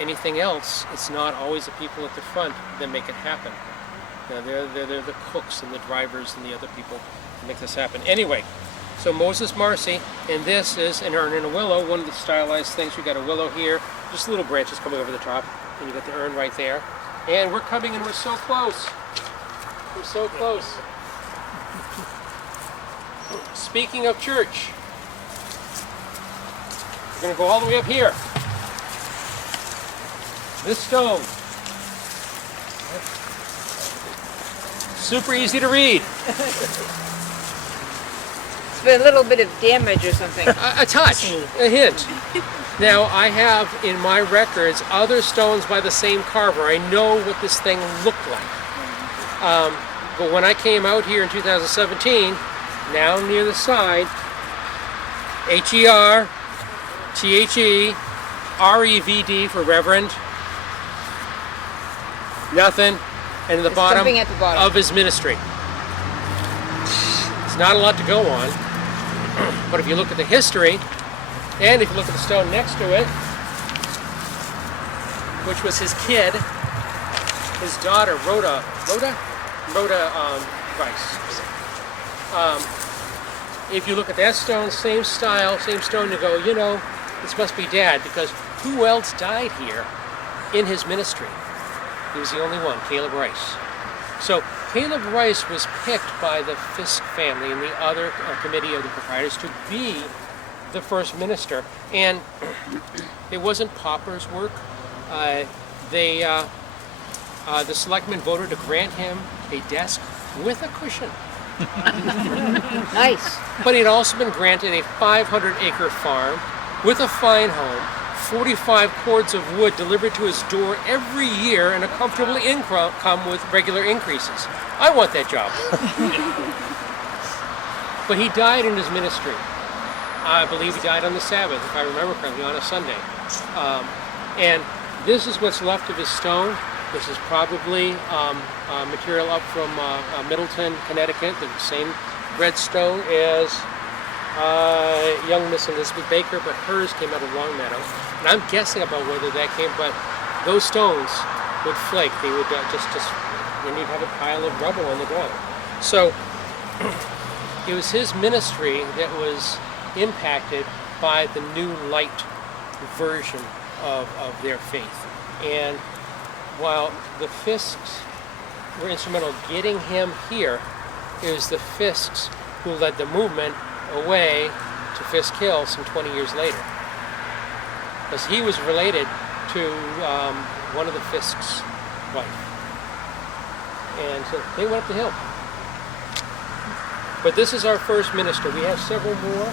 anything else, it's not always the people at the front that make it happen. You know, they're the cooks and the drivers and the other people that make this happen. Anyway, so Moses Marcy, and this is an urn and a willow, one of the stylized things. You got a willow here, just little branches coming over the top, and you got the urn right there. And we're coming, and we're so close. We're so close. Speaking of church, we're going to go all the way up here. This stone. Super easy to read. It's been a little bit of damage or something. A touch, a hint. Now, I have in my records other stones by the same carver. I know what this thing looked like. But when I came out here in 2017, now near the side, HERTHEREVD for Reverend, nothing, and in the bottom of his ministry. It's not a lot to go on, but if you look at the history, and if you look at the stone next to it, which was his kid, his daughter, Rhoda Rice. If you look at that stone, same style, same stone, you go, you know, this must be Dad, because who else died here in his ministry? He was the only one, Caleb Rice. So Caleb Rice was picked by the Fisk family and the other committee of the proprietors to be the first minister, and it wasn't pauper's work. The selectmen voted to grant him a desk with a cushion. Nice. But he'd also been granted a 500-acre farm with a fine home, 45 cords of wood delivered to his door every year, and a comfortable income with regular increases. I want that job. But he died in his ministry. I believe he died on the Sabbath, if I remember correctly, on a Sunday. And this is what's left of his stone. This is probably material up from Middleton, Connecticut, the same red stone as young Miss Elizabeth Baker, but hers came out of Longmeadow. And I'm guessing about whether that came, but those stones would flake. They would then you'd have a pile of rubble on the ground. So it was his ministry that was impacted by the new light version of their faith. And while the Fisks were instrumental in getting him here, it was the Fisks who led the movement away to Fisk Hill some 20 years later. Because he was related to one of the Fisk's wife. And so they went up the hill. But this is our first minister. We have several more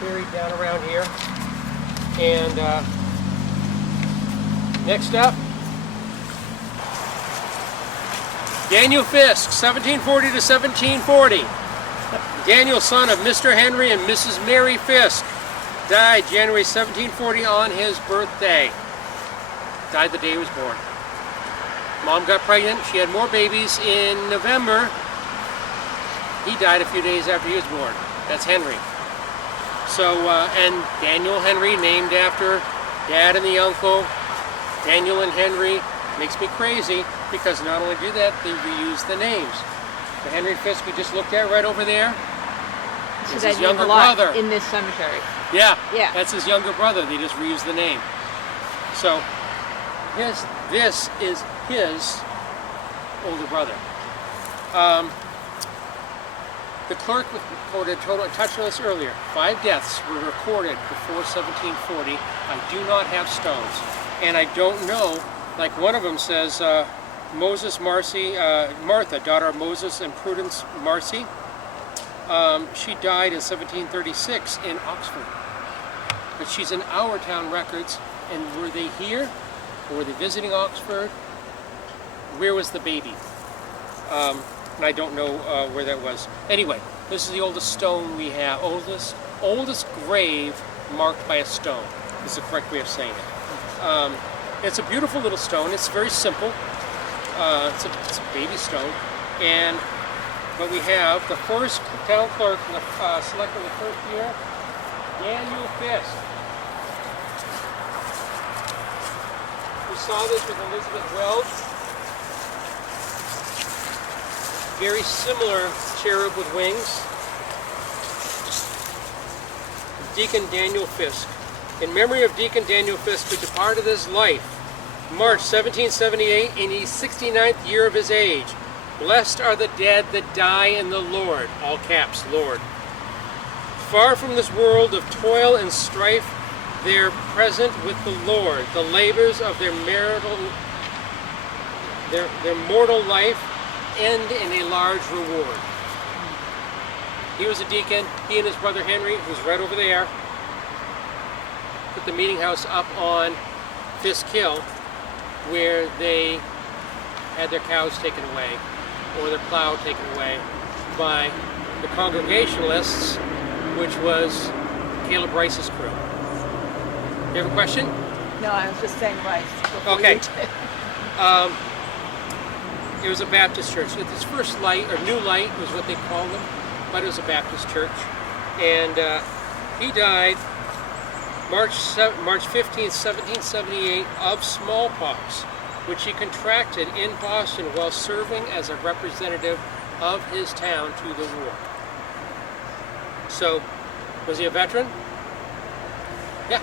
buried down around here. And next up, Daniel Fisk, 1740 to 1740. Daniel, son of Mr. Henry and Mrs. Mary Fisk, died January 1740 on his birthday. Died the day he was born. Mom got pregnant. She had more babies in November. He died a few days after he was born. That's Henry. So, and Daniel Henry, named after Dad and the uncle. Daniel and Henry makes me crazy, because not only do that, they reuse the names. The Henry Fisk we just looked at right over there is his younger brother. In this cemetery. Yeah, Yeah. that's his younger brother. They just reused the name. So this is his older brother. The clerk quoted, I touched on this earlier, 5 deaths were recorded before 1740. I do not have stones. And I don't know, like one of them says, Martha, daughter of Moses and Prudence Marcy, she died in 1736 in Oxford. But she's in our town records, and were they here? Or were they visiting Oxford? Where was the baby? And I don't know where that was. Anyway, this is the oldest stone we have. Oldest grave marked by a stone is the correct way of saying it. It's a beautiful little stone. It's very simple. It's a baby stone. But we have the first town clerk in the selected the first year, Daniel Fisk. We saw this with Elizabeth Wells. Very similar cherub with wings. Deacon Daniel Fisk. In memory of Deacon Daniel Fisk, who departed this life March 1778 in the 69th year of his age. Blessed are the dead that die in the Lord, all caps, Lord. Far from this world of toil and strife, they're present with the Lord. The labors of their mortal life end in a large reward. He was a deacon. He and his brother Henry, who's right over there, put the meeting house up on Fisk Hill, where they had their cows taken away, or their plow taken away by the Congregationalists, which was Caleb Rice's crew. You have a question? No, I was just saying Rice. Okay. It was a Baptist church. Its first light, or new light, was what they called them, but it was a Baptist church. And he died March 15th, 1778, of smallpox, which he contracted in Boston while serving as a representative of his town to the war. So, was he a veteran? Yeah.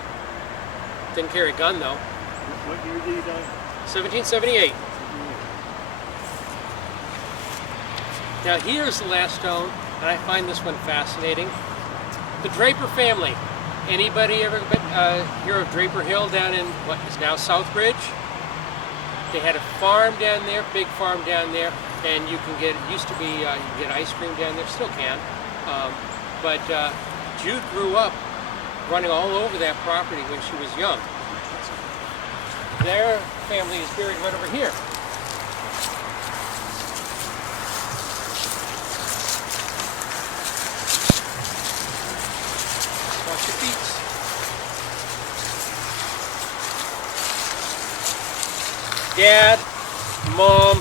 Didn't carry a gun, though. What year did he die? 1778. Now here's the last stone, and I find this one fascinating. The Draper family. Anybody ever hear of Draper Hill down in what is now Southbridge? They had a farm down there, big farm down there, and you can get, it used to be, you can get ice cream down there, still can. But Jude grew up running all over that property when she was young. Their family is buried right over here. Watch your feet. Dad, Mom,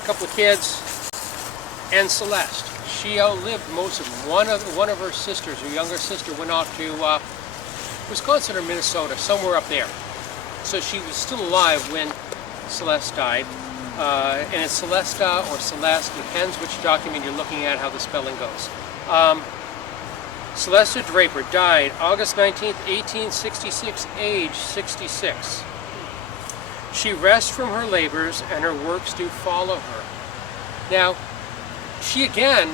a couple of kids, and Celeste. She outlived most of them. One of her sisters, her younger sister, went off to Wisconsin or Minnesota, somewhere up there. So she was still alive when Celeste died. And it's Celesta or Celeste, depends which document you're looking at, how the spelling goes. Celesta Draper died August 19th, 1866, age 66. She rests from her labors, and her works do follow her. Now, she came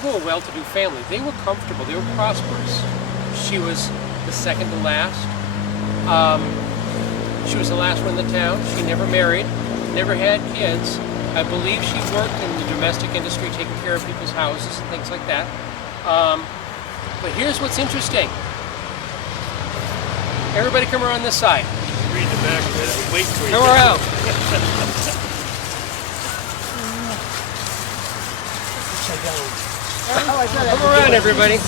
from a well-to-do family. They were comfortable, they were prosperous. She was the second to last. She was the last one in the town. She never married, never had kids. I believe she worked in the domestic industry, taking care of people's houses and things like that. But here's what's interesting. Everybody come around this side. Read the back of it. I was waiting for you. Come around. Come around, everybody.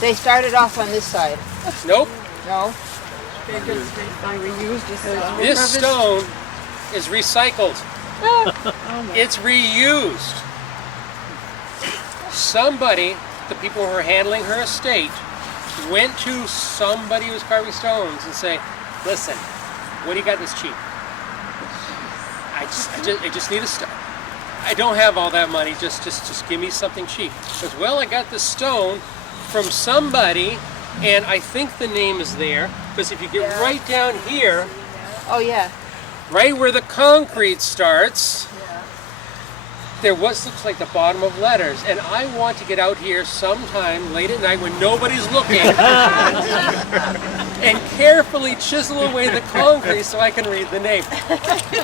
They started off on this side. Nope. No? This stone is recycled. It's reused. Somebody, the people who are handling her estate, went to somebody who was carving stones and say, listen, what do you got that's cheap? I just need a stone. I don't have all that money. Just give me something cheap. Because, well, I got this stone from somebody, and I think the name is there. Because if you get right down here, Oh yeah. right where the concrete starts, there looks like the bottom of letters. And I want to get out here sometime late at night when nobody's looking and carefully chisel away the concrete so I can read the name.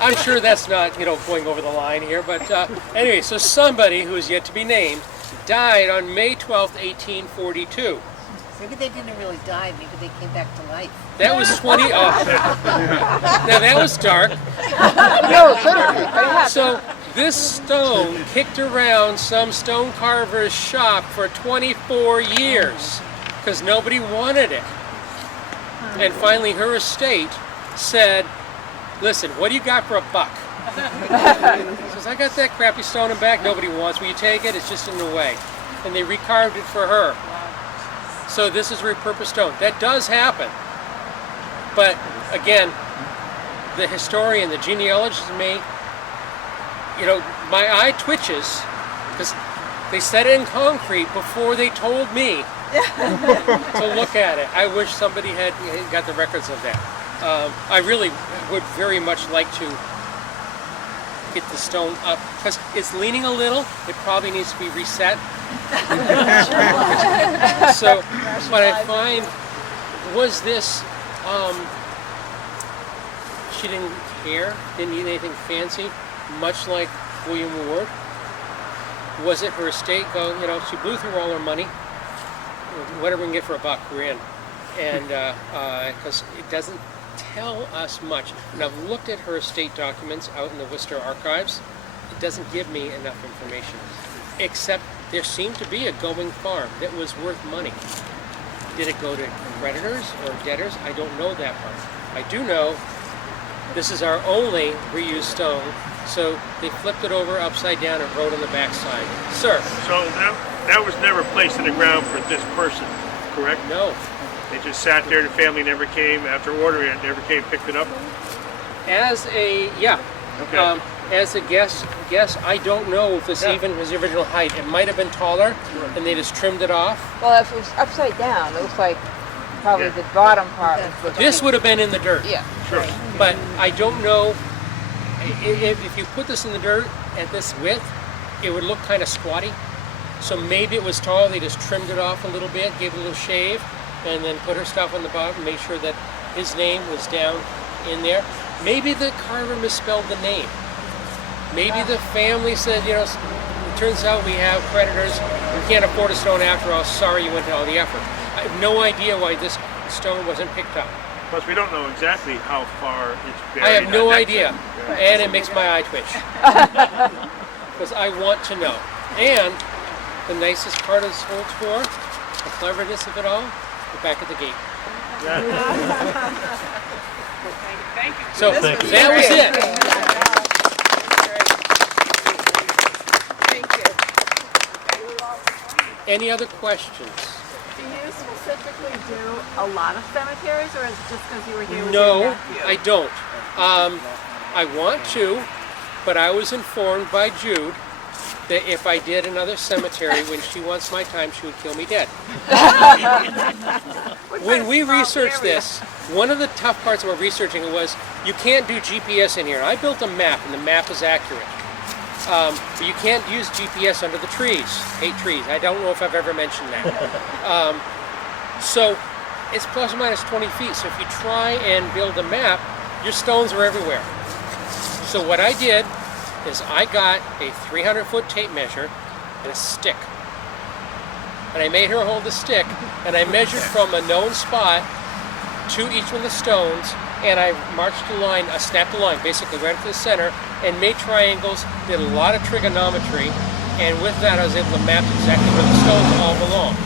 I'm sure that's not, going over the line here, but anyway, so somebody who is yet to be named died on May 12th, 1842. Maybe they didn't really die. Maybe they came back to life. That was 20. Now that was dark. No, certainly. So this stone kicked around some stone carver's shop for 24 years because nobody wanted it. And finally her estate said, listen, what do you got for $1? He says, I got that crappy stone in back nobody wants. Will you take it? It's just in the way. And they recarved it for her. So this is repurposed stone. That does happen. But again, the historian, the genealogist in me, my eye twitches because they set it in concrete before they told me to look at it. I wish somebody had got the records of that. I really would very much like to get the stone up because it's leaning a little. It probably needs to be reset. So what I find was this, she didn't care, didn't need anything fancy, much like William Ward. Was it her estate she blew through all her money, whatever we can get for $1, we're in. And because it doesn't tell us much. And I've looked at her estate documents out in the Worcester archives. It doesn't give me enough information, except there seemed to be a going farm that was worth money. Did it go to creditors or debtors? I don't know that part. I do know this is our only reused stone, so they flipped it over upside down and wrote on the back side. Sir? So that was never placed in the ground for this person, correct? No. They just sat there, the family never came, after ordering it, never came, picked it up? As a, Okay. As a guess, I don't know if this even was the original height. It might have been taller, and they just trimmed it off. Well, if it was upside down, it looks like probably the bottom part was This would have been in the dirt. Yeah. Sure. But I don't know, if you put this in the dirt at this width, it would look kind of squatty. So maybe it was tall, they just trimmed it off a little bit, gave it a little shave, and then put her stuff on the bottom, made sure that his name was down in there. Maybe the carver misspelled the name. Maybe the family said, it turns out we have creditors, we can't afford a stone after all, sorry you went to all the effort. I have no idea why this stone wasn't picked up. Plus, we don't know exactly how far it's buried. I have no idea, and it makes my eye twitch. Because I want to know. And the nicest part of this whole tour, the cleverness of it all, we're back at the gate. Thank you. So that was it. Thank you. Any other questions? Do you specifically do a lot of cemeteries, or is it just because you were here with your No, nephew? I don't. I want to, but I was informed by Jude that if I did another cemetery, when she wants my time, she would kill me dead. When we researched this, one of the tough parts about researching it was you can't do GPS in here. I built a map, and the map is accurate. But you can't use GPS under the trees. Hate trees. I don't know if I've ever mentioned that. So it's plus or minus 20 feet. So if you try and build a map, your stones are everywhere. So what I did is I got a 300-foot tape measure and a stick. And I made her hold the stick, and I measured from a known spot to each one of the stones, and I marched a line, I snapped a line, basically right up to the center, and made triangles, did a lot of trigonometry, and with that I was able to map exactly where the stones all belong.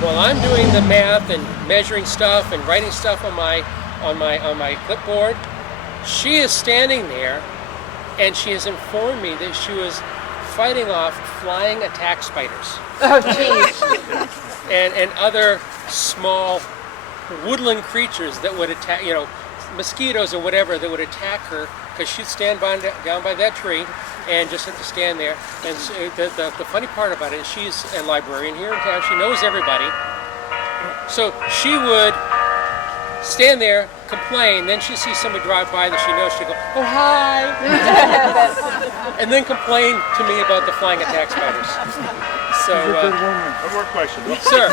While I'm doing the math and measuring stuff and writing stuff on my clipboard, she is standing there, and she has informed me that she was fighting off flying attack spiders. Oh, jeez. and other small woodland creatures that would attack, mosquitoes or whatever that would attack her, because she'd stand down by that tree, and just have to stand there. And so the funny part about it is she's a librarian here in town. She knows everybody. So she would stand there, complain, then she'd see somebody drive by that she knows, she'd go, oh, hi! And then complain to me about the flying attack spiders. So, One more question. sir,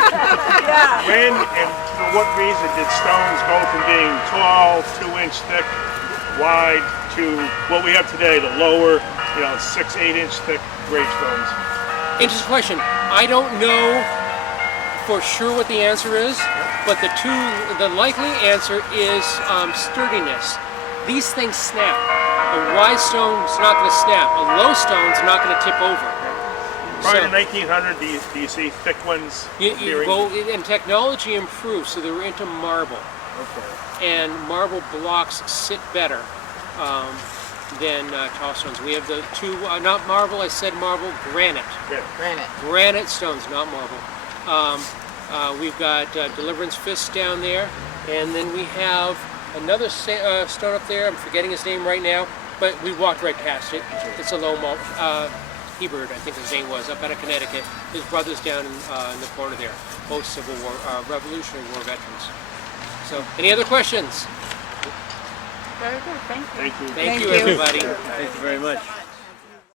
When and for what reason did stones go from being tall, 2-inch thick, wide, to what we have today, the lower, 6, 8-inch thick gravestones? interesting question. I don't know for sure what the answer is, but the likely answer is sturdiness. These things snap. A wide stone's not going to snap. A low stone's not going to tip over. Prior to 1900, do you see thick ones appearing? Well, and technology improved, so they were into marble. Okay. And marble blocks sit better than tall stones. We have the two, not marble, I said marble, granite. Yeah. Granite stones, not marble. We've got Deliverance Fist down there, and then we have another stone up there. I'm forgetting his name right now, but we walked right past it. It's a low Hebert, I think his name was, up out of Connecticut. His brother's down in the corner there, both Civil War, Revolutionary War veterans. So, any other questions? Very good, thank you. Thank you. Thank you, everybody. Thank you very much.